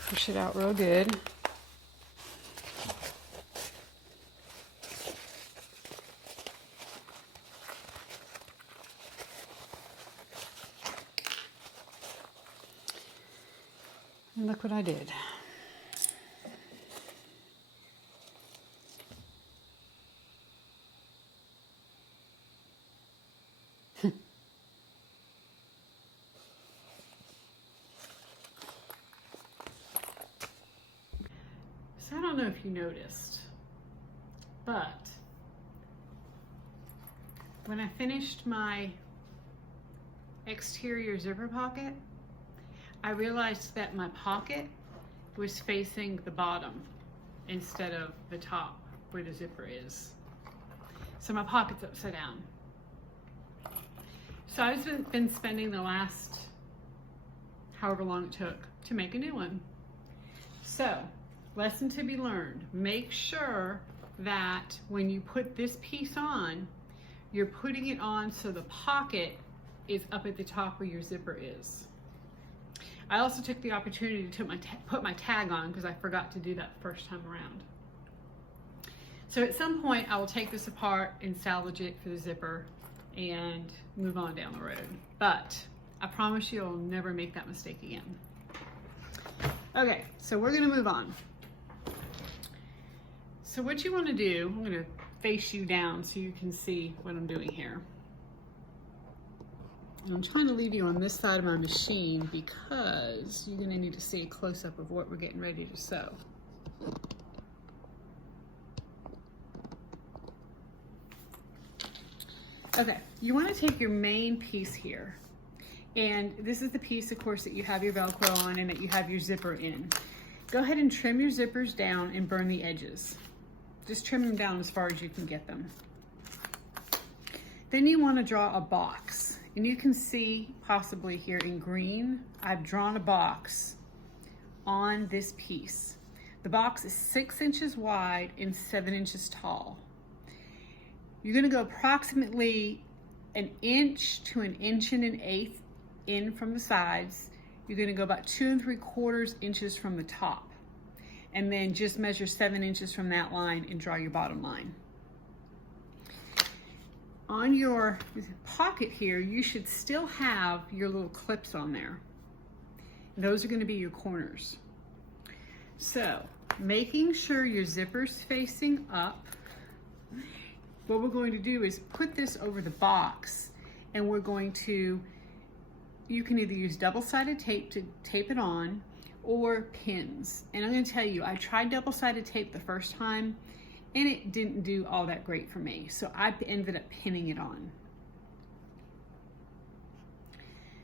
Push it out real good. And look what I did. So I don't know if you noticed, but when I finished my exterior zipper pocket, I realized that my pocket was facing the bottom instead of the top where the zipper is. So my pocket's upside down. So I've been spending the last however long it took to make a new one. So, lesson to be learned. Make sure that when you put this piece on, you're putting it on so the pocket is up at the top where your zipper is. I also took the opportunity to put my tag on because I forgot to do that the first time around. So at some point I will take this apart and salvage it for the zipper and move on down the road. But I promise you I'll never make that mistake again. Okay, so we're gonna move on. So what you wanna do, I'm gonna face you down so you can see what I'm doing here. And I'm trying to leave you on this side of my machine because you're gonna need to see a close-up of what we're getting ready to sew. Okay, you wanna take your main piece here. And this is the piece, of course, that you have your Velcro on and that you have your zipper in. Go ahead and trim your zippers down and burn the edges. Just trim them down as far as you can get them. Then you wanna draw a box. And you can see possibly here in green, I've drawn a box on this piece. The box is 6 inches wide and 7 inches tall. You're gonna go approximately 1 inch to 1 1/8 inches in from the sides. You're gonna go about 2 3/4 inches from the top. And then just measure 7 inches from that line and draw your bottom line. On your pocket here, you should still have your little clips on there. Those are going to be your corners. So, making sure your zipper's facing up, what we're going to do is put this over the box and we're going to, you can either use double-sided tape to tape it on or pins. And I'm going to tell you, I tried double-sided tape the first time and it didn't do all that great for me. So I ended up pinning it on.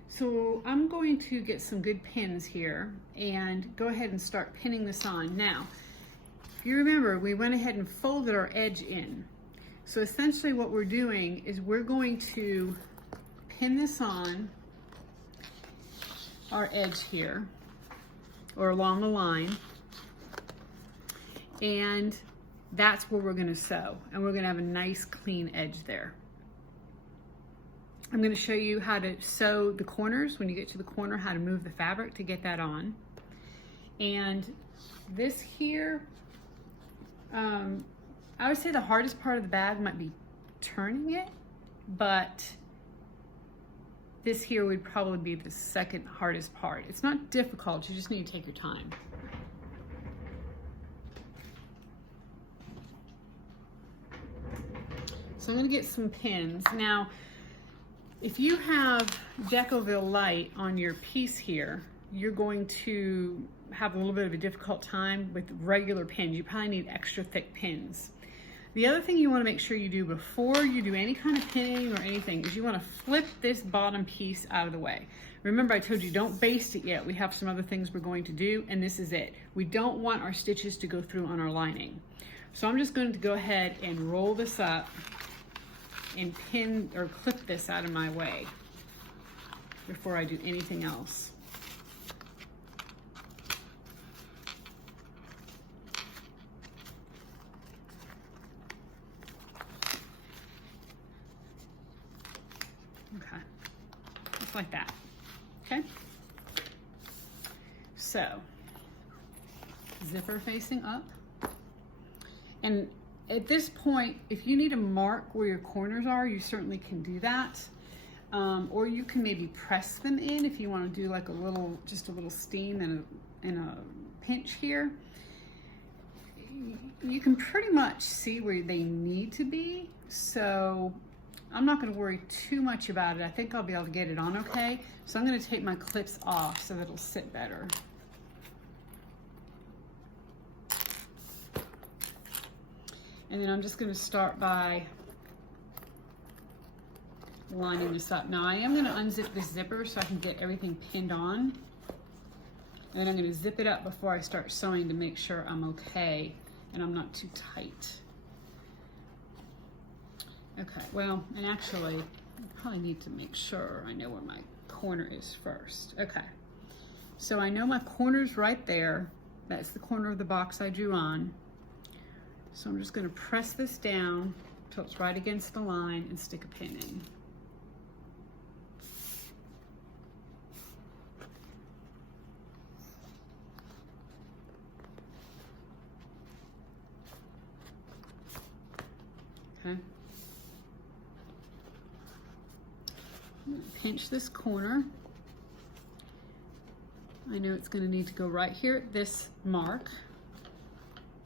So I'm going to get some good pins here and go ahead and start pinning this on. Now, if you remember, we went ahead and folded our edge in. So essentially what we're doing is we're going to pin this on our edge here, or along the line, and that's where we're gonna sew, and we're gonna have a nice clean edge there. I'm gonna show you how to sew the corners when you get to the corner, how to move the fabric to get that on. And this here, I would say the hardest part of the bag might be turning it, but this here would probably be the second hardest part. It's not difficult, you just need to take your time. So I'm gonna get some pins. Now, if you have Decoville Light on your piece here, you're going to have a little bit of a difficult time with regular pins. You probably need extra thick pins. The other thing you want to make sure you do before you do any kind of pinning or anything is you want to flip this bottom piece out of the way. Remember, I told you don't baste it yet. We have some other things we're going to do, and this is it. We don't want our stitches to go through on our lining. So I'm just going to go ahead and roll this up and pin or clip this out of my way before I do anything else. Okay, just like that, okay? So, zipper facing up. And at this point, if you need to mark where your corners are, you certainly can do that. Or you can maybe press them in if you want to do like just a little steam and a pinch here. You can pretty much see where they need to be. So I'm not going to worry too much about it. I think I'll be able to get it on okay. So I'm going to take my clips off so that it'll sit better. And then I'm just going to start by lining this up. Now I am going to unzip this zipper so I can get everything pinned on. And then I'm going to zip it up before I start sewing to make sure I'm okay and I'm not too tight. Okay, well, and actually, I probably need to make sure I know where my corner is first. Okay, so I know my corner's right there. That's the corner of the box I drew on. So I'm just going to press this down till it's right against the line and stick a pin in. Okay. I'm going to pinch this corner. I know it's going to need to go right here at this mark.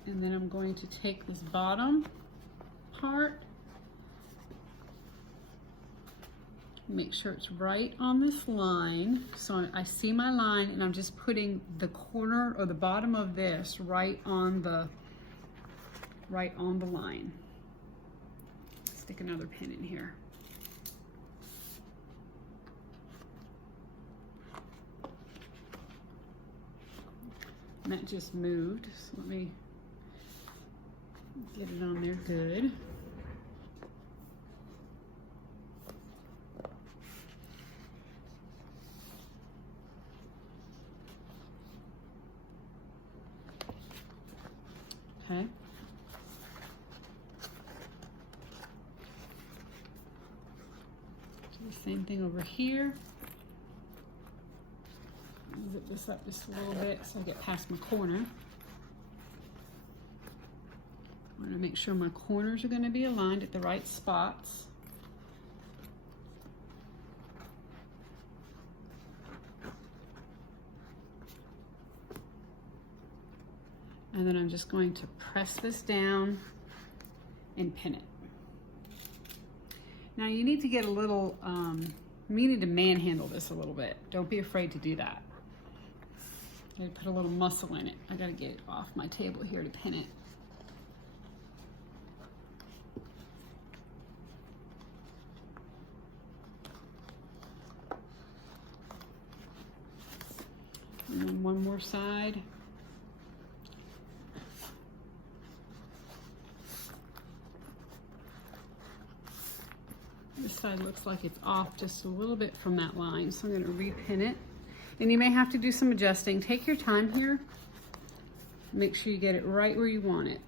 And then I'm going to take this bottom part, make sure it's right on this line. So I see my line and I'm just putting the corner or the bottom of this right on the line. Stick another pin in here. And that just moved, so let me get it on there good. Okay. Do the same thing over here. Zip this up just a little bit so I get past my corner. I'm going to make sure my corners are going to be aligned at the right spots. And then I'm just going to press this down and pin it. Now you need to get a little, you need to manhandle this a little bit. Don't be afraid to do that. I gotta put a little muscle in it. I gotta get it off my table here to pin it. And then one more side. This side looks like it's off just a little bit from that line, so I'm going to repin it. And you may have to do some adjusting. Take your time here. Make sure you get it right where you want it.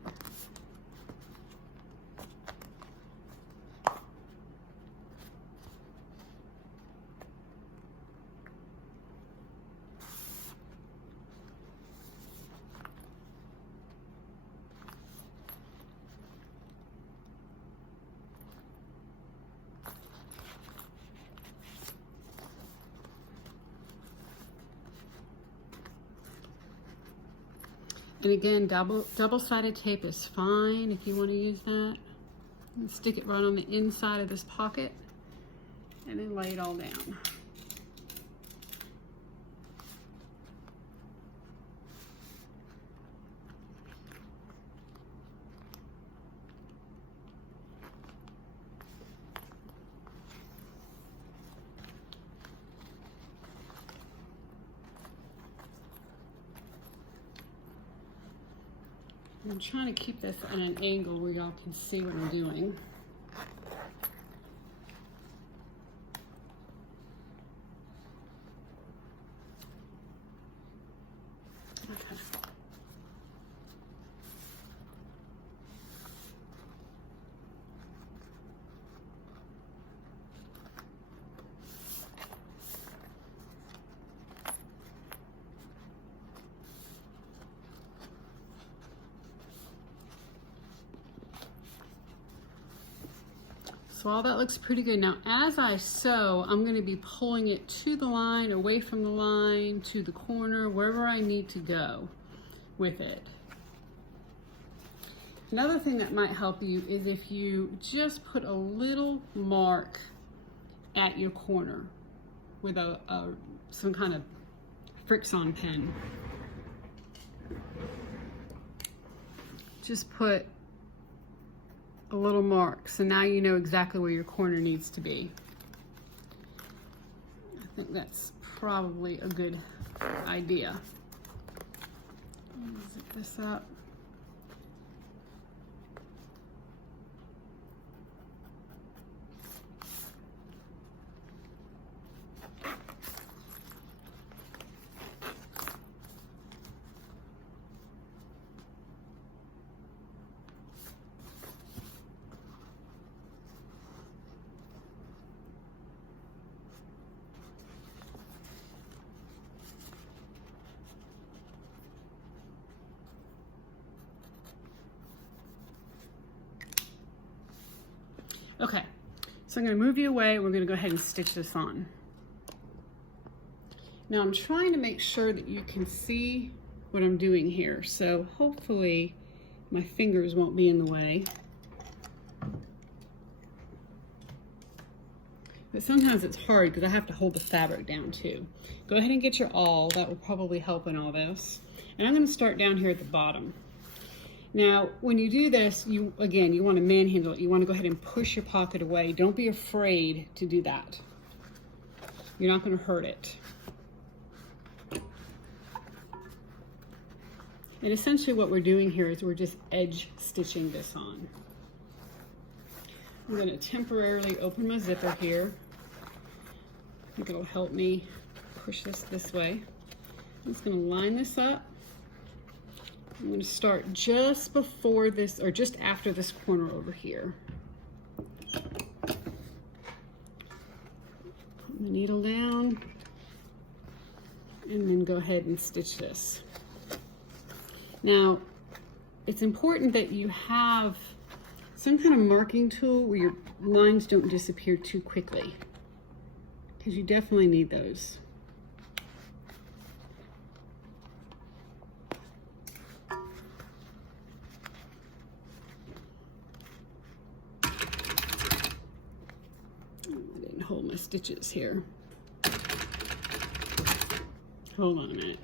And again, double-sided tape is fine if you want to use that. And stick it right on the inside of this pocket and then lay it all down. I'm trying to keep this at an angle where y'all can see what I'm doing. Okay. So all that looks pretty good. Now, as I sew, I'm going to be pulling it to the line, away from the line, to the corner, wherever I need to go with it. Another thing that might help you is if you just put a little mark at your corner with some kind of Frixion pen. Just put a little mark, so now you know exactly where your corner needs to be. I think that's probably a good idea. Zip this up. Okay, so I'm going to move you away. We're going to go ahead and stitch this on. Now I'm trying to make sure that you can see what I'm doing here, so hopefully my fingers won't be in the way. But sometimes it's hard because I have to hold the fabric down too. Go ahead and get your awl. That will probably help in all this. And I'm going to start down here at the bottom. Now, when you do this, you want to manhandle it. You want to go ahead and push your pocket away. Don't be afraid to do that. You're not going to hurt it. And essentially what we're doing here is we're just edge stitching this on. I'm going to temporarily open my zipper here. I think it'll help me push this way. I'm just going to line this up. I'm going to start just before this, or just after this corner over here. Put the needle down, and then go ahead and stitch this. Now, it's important that you have some kind of marking tool where your lines don't disappear too quickly, because you definitely need those. Hold my stitches here. Hold on a minute.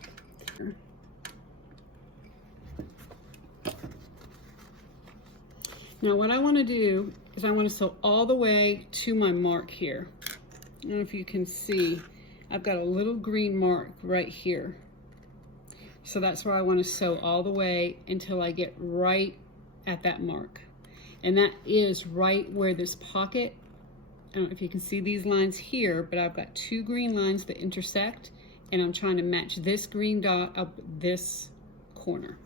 Now what I want to do is I want to sew all the way to my mark here. I don't know if you can see, I've got a little green mark right here. So that's where I want to sew all the way until I get right at that mark. And that is right where this pocket, I don't know if you can see these lines here, but I've got two green lines that intersect, and I'm trying to match this green dot up this corner.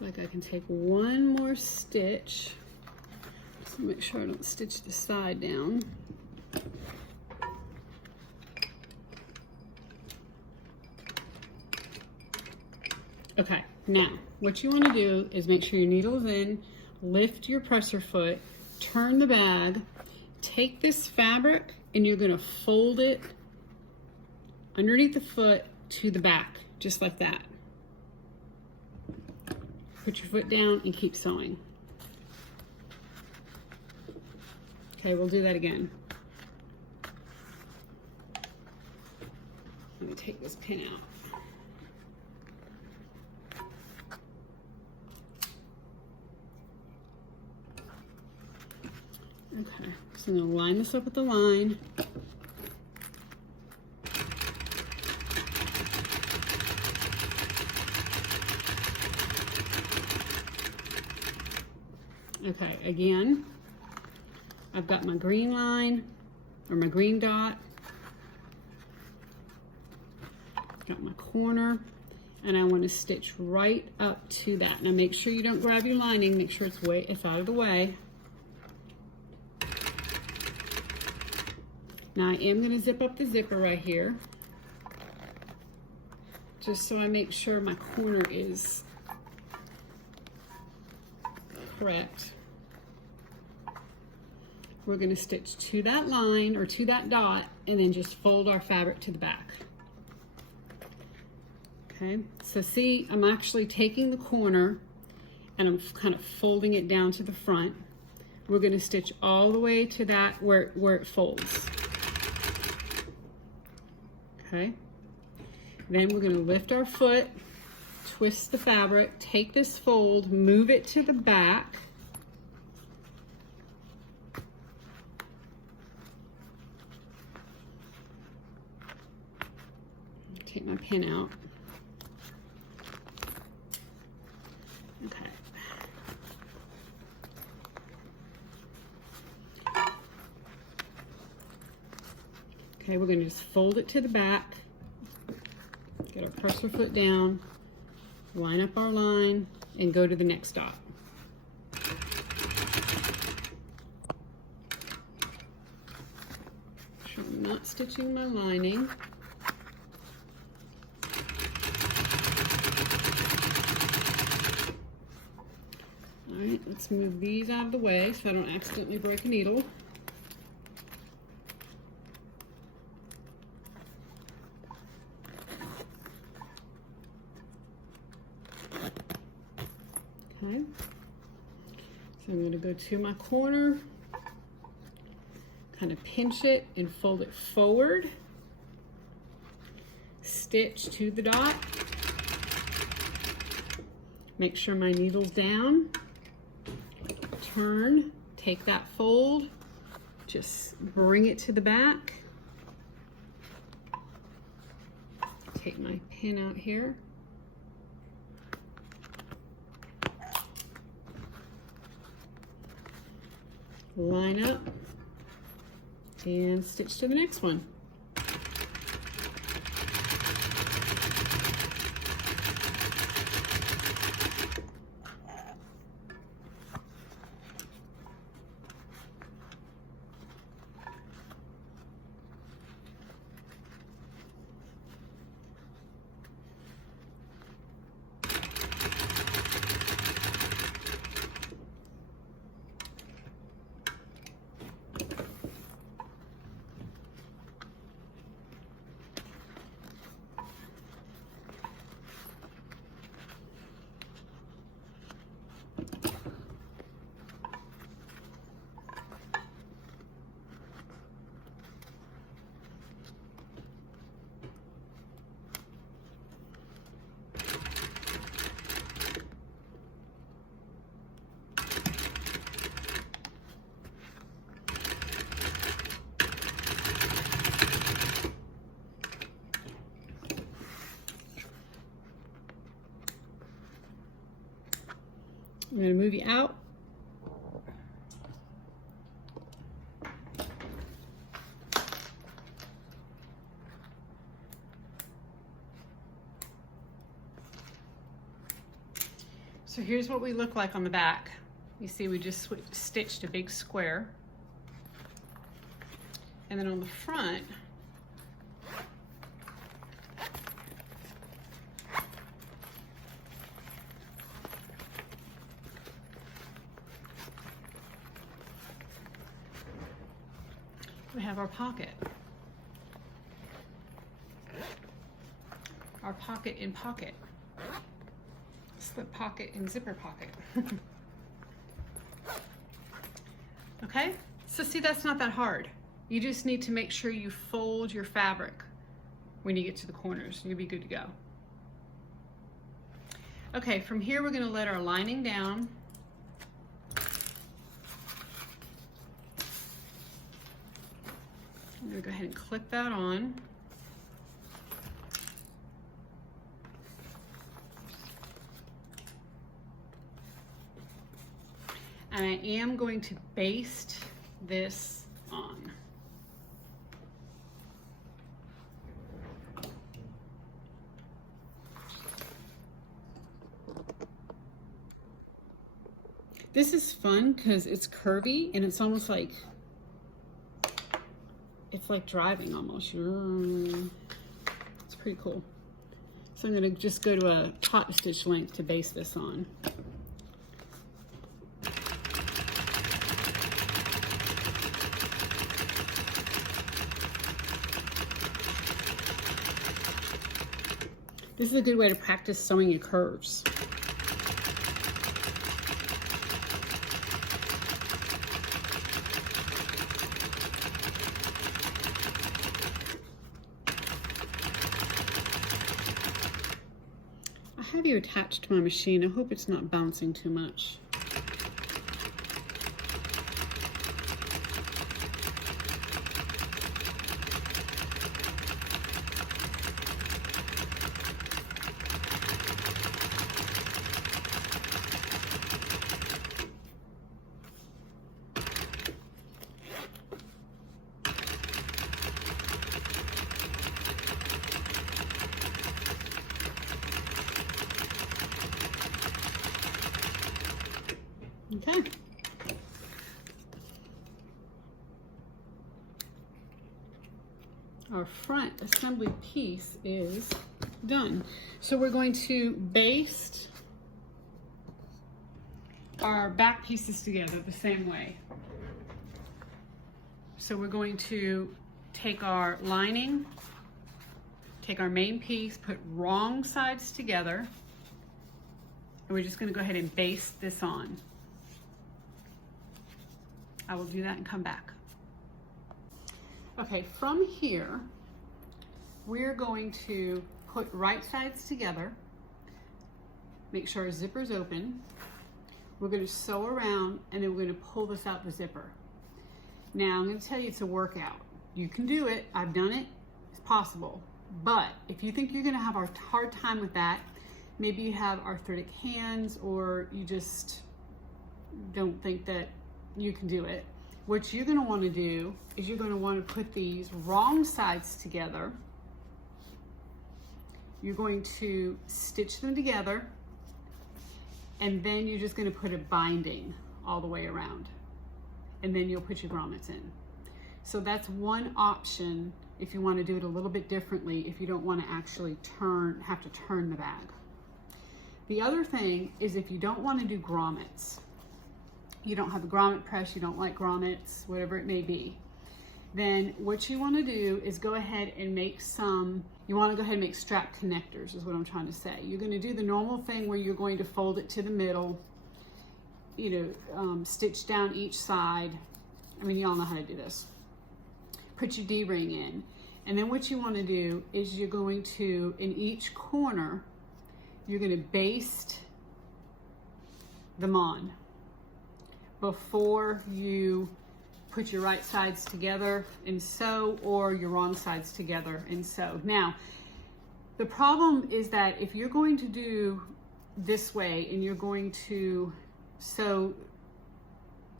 Looks like I can take one more stitch. Just make sure I don't stitch the side down. Okay, now what you want to do is make sure your needle is in, lift your presser foot, turn the bag, take this fabric, and you're going to fold it underneath the foot to the back, just like that. Put your foot down and keep sewing. Okay, we'll do that again. Let me take this pin out. Okay, so I'm going to line this up with the line. Okay, again, I've got my green line, or my green dot. Got my corner, and I want to stitch right up to that. Now make sure you don't grab your lining, make sure it's out of the way. Now I am going to zip up the zipper right here, just so I make sure my corner is correct. We're going to stitch to that line or to that dot and then just fold our fabric to the back. Okay, so see, I'm actually taking the corner and I'm kind of folding it down to the front. We're going to stitch all the way to that where it folds. Okay, then we're going to lift our foot, twist the fabric, take this fold, move it to the back. Take my pin out. Okay. Okay, we're going to just fold it to the back, get our presser foot down, line up our line, and go to the next dot. Make sure I'm not stitching my lining. All right, let's move these out of the way so I don't accidentally break a needle. Okay, so I'm going to go to my corner, kind of pinch it and fold it forward, stitch to the dot, make sure my needle's down, turn, take that fold, just bring it to the back, take my pin out here, line up, and stitch to the next one. I'm going to move you out. So here's what we look like on the back. You see we just stitched a big square. And then on the front, we have our pocket. Our pocket in pocket. Slip pocket and zipper pocket. Okay, so see, that's not that hard. You just need to make sure you fold your fabric when you get to the corners. You'll be good to go. Okay, from here we're going to let our lining down. I'm going to go ahead and clip that on. And I am going to baste this on. This is fun because it's curvy and it's almost like, it's like driving almost. It's pretty cool. So I'm going to just go to a top stitch length to base this on. This is a good way to practice sewing your curves. I have you attached to my machine. I hope it's not bouncing too much. Okay. Our front assembly piece is done. So we're going to baste our back pieces together the same way. So we're going to take our lining, take our main piece, put wrong sides together, and we're just going to go ahead and baste this on. I will do that and come back. Okay, from here, we're going to put right sides together, make sure our zipper's open. We're going to sew around and then we're going to pull this out the zipper. Now, I'm going to tell you it's a workout. You can do it. I've done it. It's possible. But if you think you're going to have a hard time with that, maybe you have arthritic hands or you just don't think that you can do it. What you're going to want to do is you're going to want to put these wrong sides together. You're going to stitch them together and then you're just going to put a binding all the way around and then you'll put your grommets in. So that's one option if you want to do it a little bit differently, if you don't want to actually have to turn the bag. The other thing is if you don't want to do grommets, you don't have a grommet press, you don't like grommets, whatever it may be, then what you want to do is go ahead and make make strap connectors is what I'm trying to say. You're going to do the normal thing where you're going to fold it to the middle, stitch down each side. I mean, you all know how to do this. Put your D-ring in. And then what you want to do is you're going to, in each corner, you're going to baste them on before you put your right sides together and sew or your wrong sides together and sew. Now, the problem is that if you're going to do this way and you're going to sew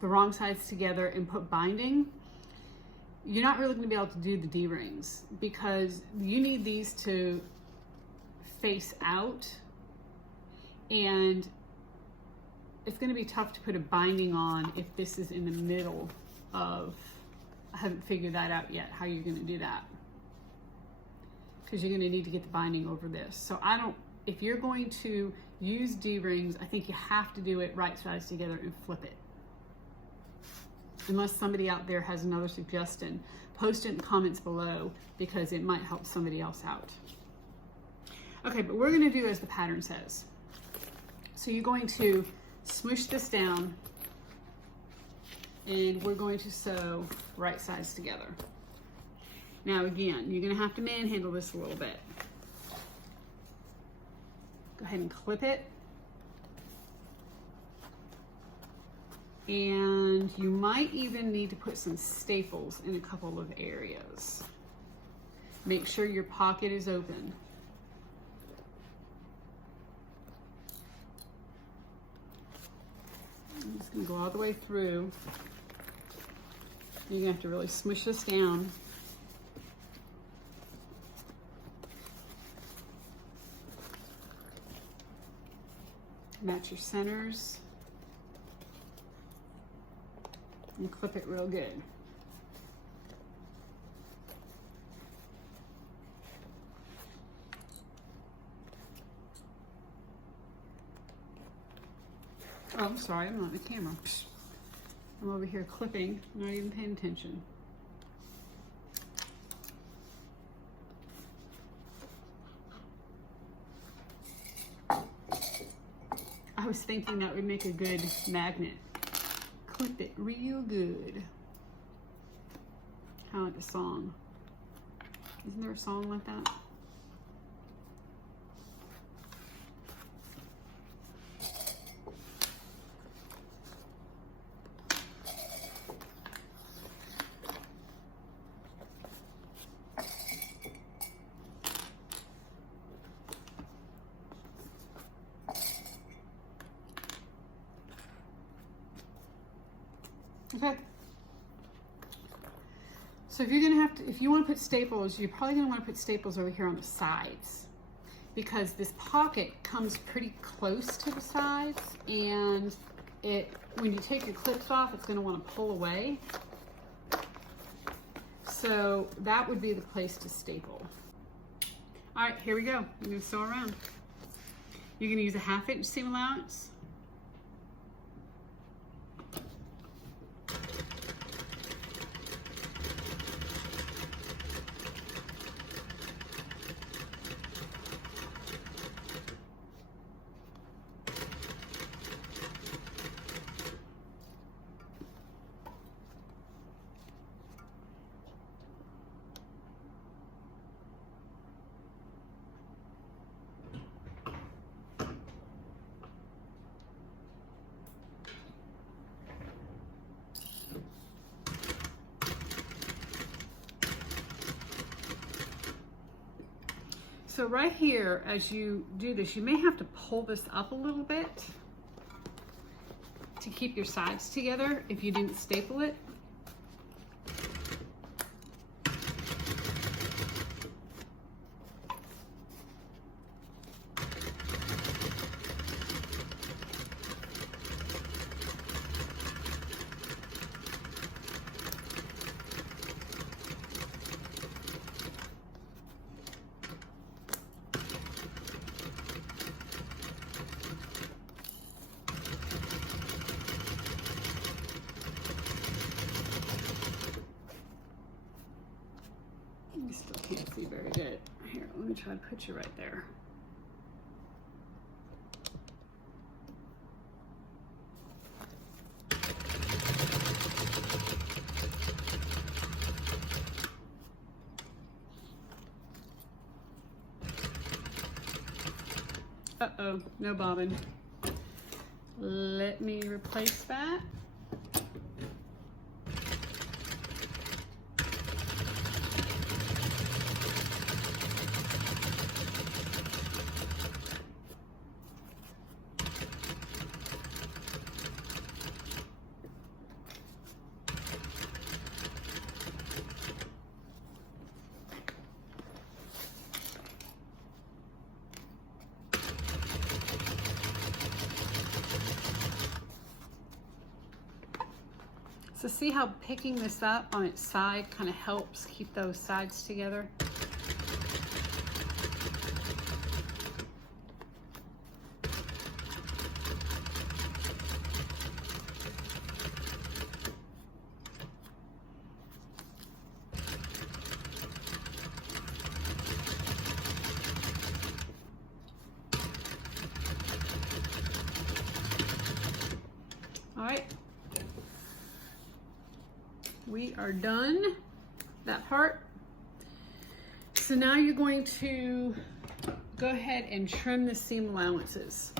the wrong sides together and put binding, you're not really going to be able to do the D-rings because you need these to face out, and it's going to be tough to put a binding on if this is in the middle of, I haven't figured that out yet, how you're going to do that. Because you're going to need to get the binding over this. So if you're going to use D-rings, I think you have to do it right sides together and flip it. Unless somebody out there has another suggestion, post it in the comments below because it might help somebody else out. Okay, but we're going to do as the pattern says. So you're going to smush this down and we're going to sew right sides together. Now again, you're going to have to manhandle this a little bit. Go ahead and clip it. And you might even need to put some staples in a couple of areas. Make sure your pocket is open. I'm just going to go all the way through. You're going to have to really smush this down. Match your centers. And clip it real good. Oh, I'm sorry, I'm not on the camera. I'm over here clipping, not even paying attention. I was thinking that would make a good magnet. Clip it real good. Kind of like a song. Isn't there a song like that? Okay. So if you're gonna have to, if you want to put staples, you're probably gonna want to put staples over here on the sides because this pocket comes pretty close to the sides, and when you take your clips off, it's gonna want to pull away. So that would be the place to staple. All right, here we go. I'm gonna sew around. You're gonna use a 1/2 inch seam allowance. So right here, as you do this, you may have to pull this up a little bit to keep your sides together if you didn't staple it. You still can't see very good. Here, let me try to put you right there. Uh-oh, no bobbin. Let me replace that. So see how picking this up on its side kind of helps keep those sides together? All right. We are done that part. So now you're going to go ahead and trim the seam allowances.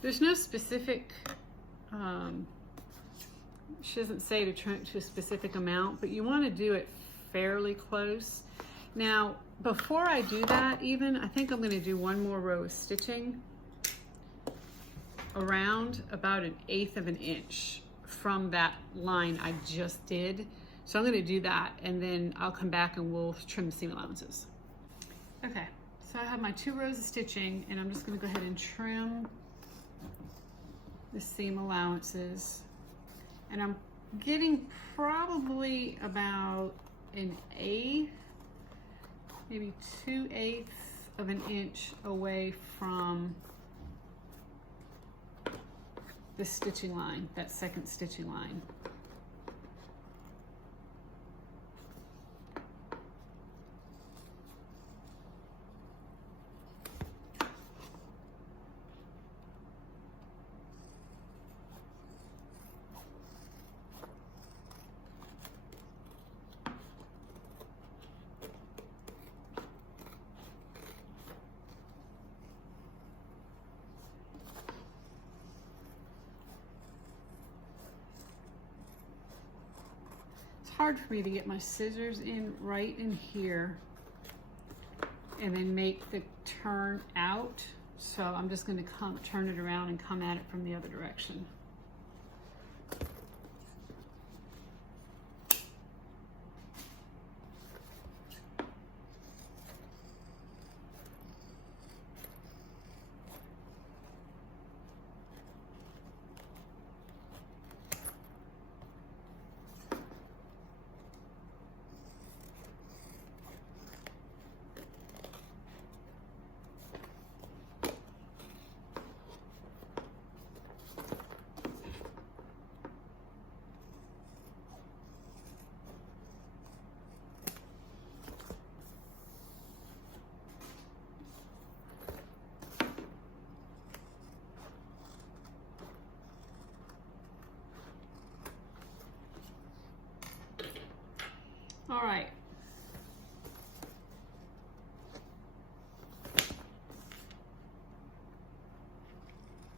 There's no specific, she doesn't say to trim to a specific amount, but you want to do it fairly close. Now, before I do that even, I think I'm going to do one more row of stitching around about 1/8 of an inch from that line I just did. So I'm going to do that, and then I'll come back and we'll trim the seam allowances. Okay, so I have my 2 rows of stitching, and I'm just going to go ahead and trim the seam allowances. And I'm getting probably about 1/8, maybe 2/8 of an inch away from the stitching line, that second stitching line. Hard for me to get my scissors in right in here and then make the turn out. So I'm just going to turn it around and come at it from the other direction. All right.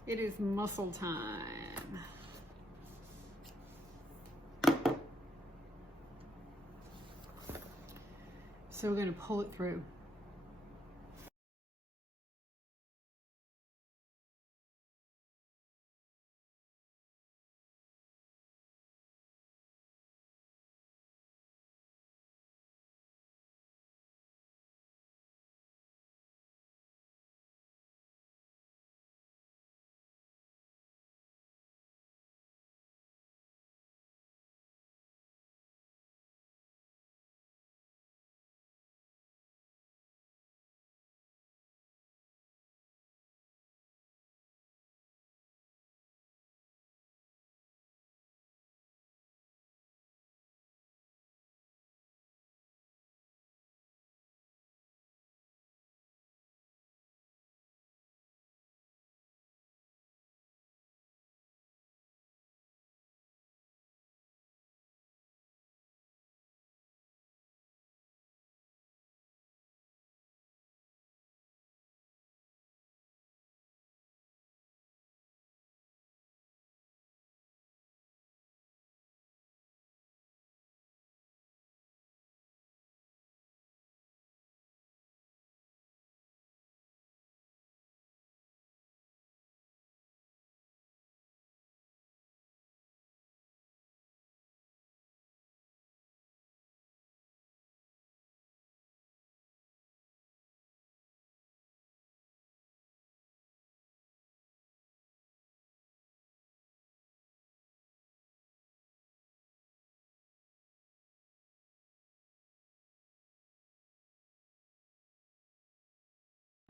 It is muscle time. So we're going to pull it through.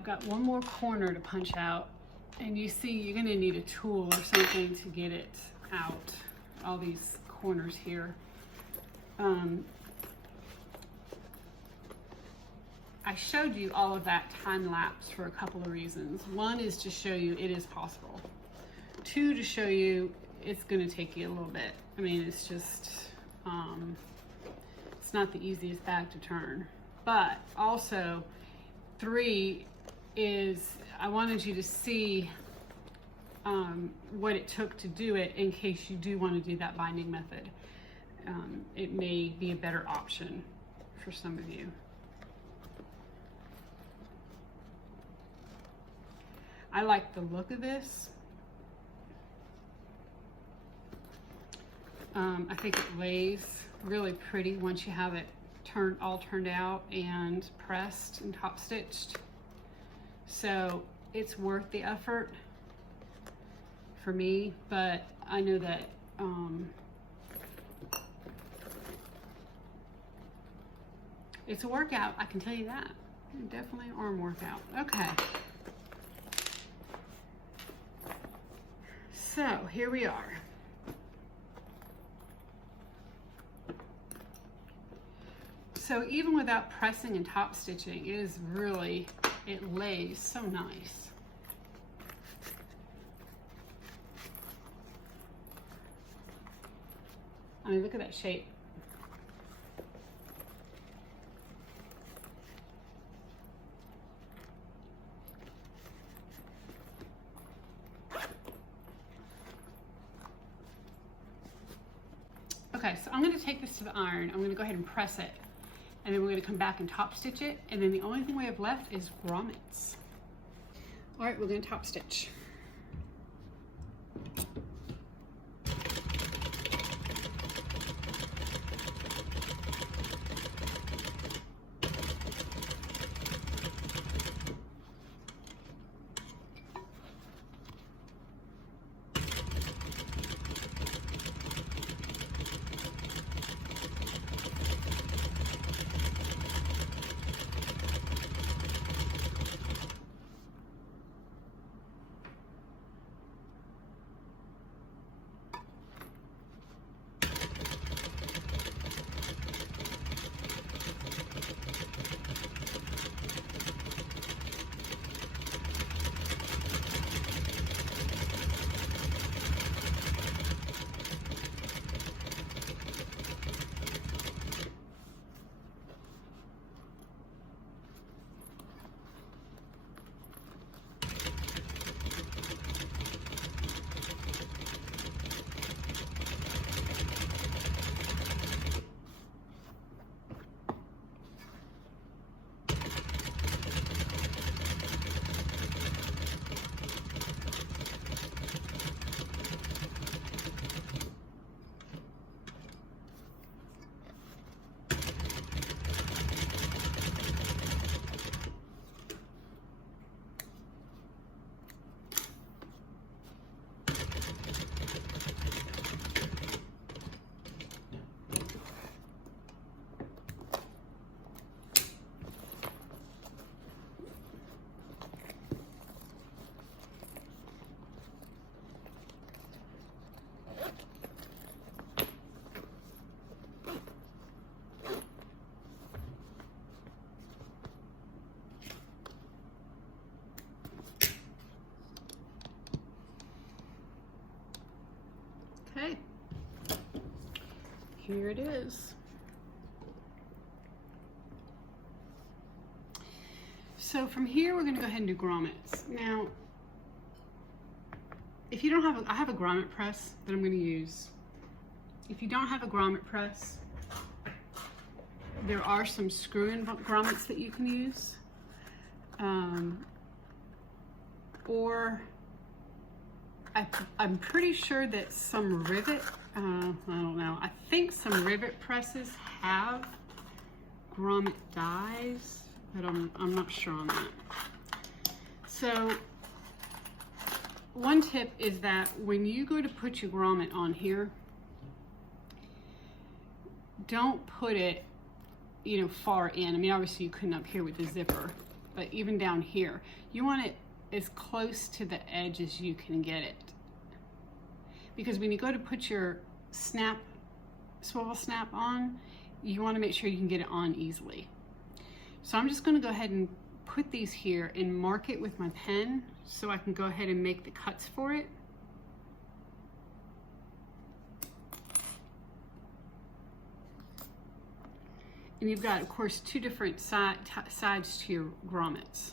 got one more corner to punch out, and you see you're going to need a tool or something to get it out, all these corners here. I showed you all of that time lapse for a couple of reasons. One is to show you it is possible. Two, to show you it's going to take you a little bit. I mean, it's just, it's not the easiest bag to turn. But also, three is I wanted you to see what it took to do it in case you do want to do that binding method. It may be a better option for some of you. I like the look of this. I think it lays really pretty once you have it all turned out and pressed and top stitched. So it's worth the effort for me, but I know that it's a workout, I can tell you that. Definitely an arm workout. Okay. So here we are. So even without pressing and top stitching, it is really, it lays so nice. I mean, look at that shape. Okay, so I'm going to take this to the iron. I'm going to go ahead and press it. And then we're going to come back and top stitch it. And then the only thing we have left is grommets. All right, we're going to top stitch. Okay, here it is. So from here, we're going to go ahead and do grommets. Now, if you don't have I have a grommet press that I'm going to use. If you don't have a grommet press, there are some screw-in grommets that you can use. Or I'm pretty sure that some rivet, I don't know, I think some rivet presses have grommet dies, but I'm not sure on that. So one tip is that when you go to put your grommet on here, don't put it, far in. I mean, obviously you couldn't up here with the zipper, but even down here, you want it as close to the edge as you can get it. Because when you go to put your swivel snap on, you want to make sure you can get it on easily. So I'm just going to go ahead and put these here and mark it with my pen so I can go ahead and make the cuts for it. And you've got, of course, two different sides to your grommets.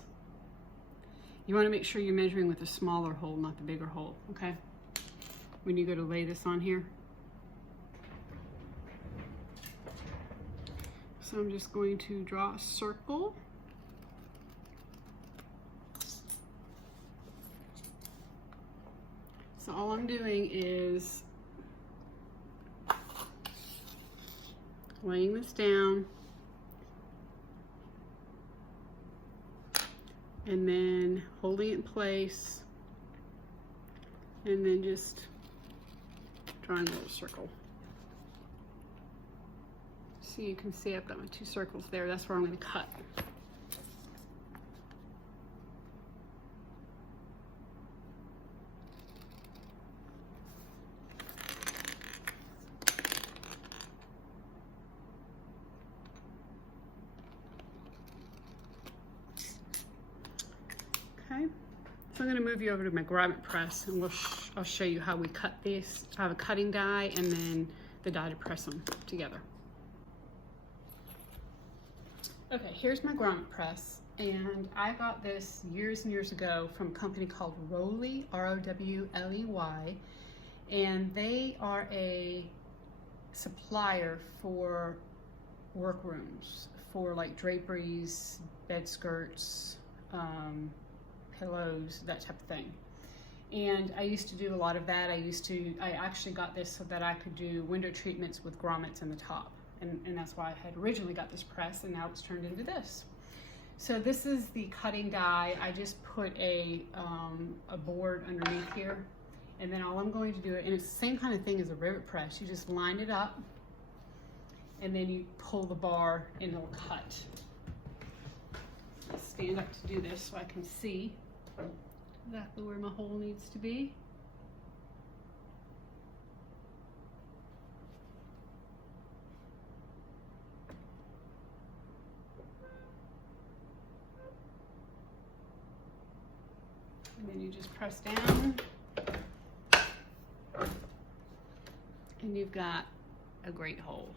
You want to make sure you're measuring with a smaller hole, not the bigger hole, okay? When you go to lay this on here. So I'm just going to draw a circle. So all I'm doing is laying this down and then holding it in place and then just drawing a little circle. So you can see I've got my two circles there. That's where I'm going to cut. Okay, so I'm going to move you over to my grommet press, and I'll show you how we cut these. I have a cutting die and then the die to press them together. Okay, here's my grommet press, and I got this years and years ago from a company called Rowley, R-O-W-L-E-Y, and they are a supplier for workrooms, for like draperies, bed skirts, pillows, that type of thing. And I used to do a lot of that. I actually got this so that I could do window treatments with grommets in the top. And that's why I had originally got this press, and now it's turned into this. So this is the cutting die. I just put a board underneath here, and then all I'm going to do, and it's the same kind of thing as a rivet press. You just line it up, and then you pull the bar, and it'll cut. I'll stand up to do this so I can see exactly where my hole needs to be. And then you just press down, and you've got a great hole.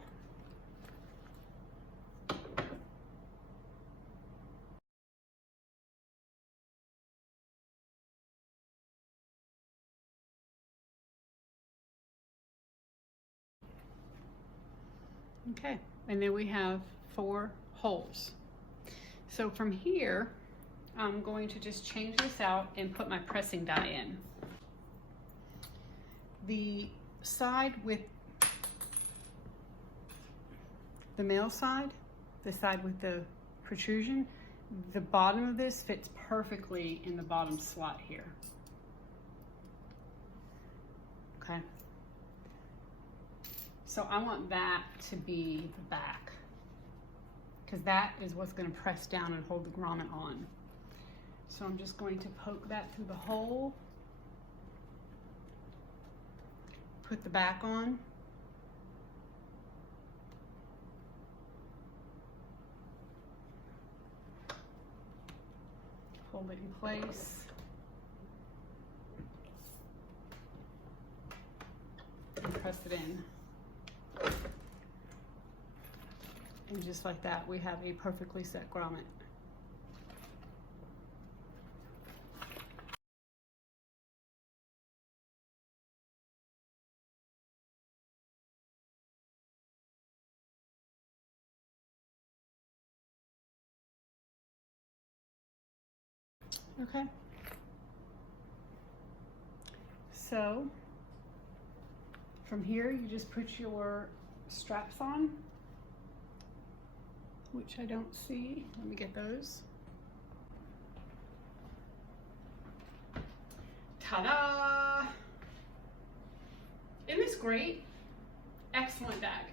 Okay, and then we have 4 holes. So from here, I'm going to just change this out and put my pressing die in. The side with the male side, the side with the protrusion, the bottom of this fits perfectly in the bottom slot here. Okay. So I want that to be the back, because that is what's going to press down and hold the grommet on. So I'm just going to poke that through the hole, put the back on, hold it in place, and press it in. And just like that, we have a perfectly set grommet. Okay. So from here, you just put your straps on, which I don't see. Let me get those. Ta-da! Isn't this great? Excellent bag.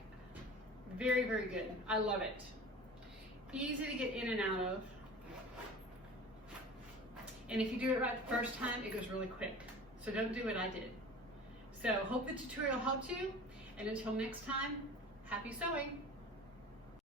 Very, very good. I love it. Easy to get in and out of. And if you do it right the first time, it goes really quick. So don't do what I did. So hope the tutorial helped you, and until next time, happy sewing.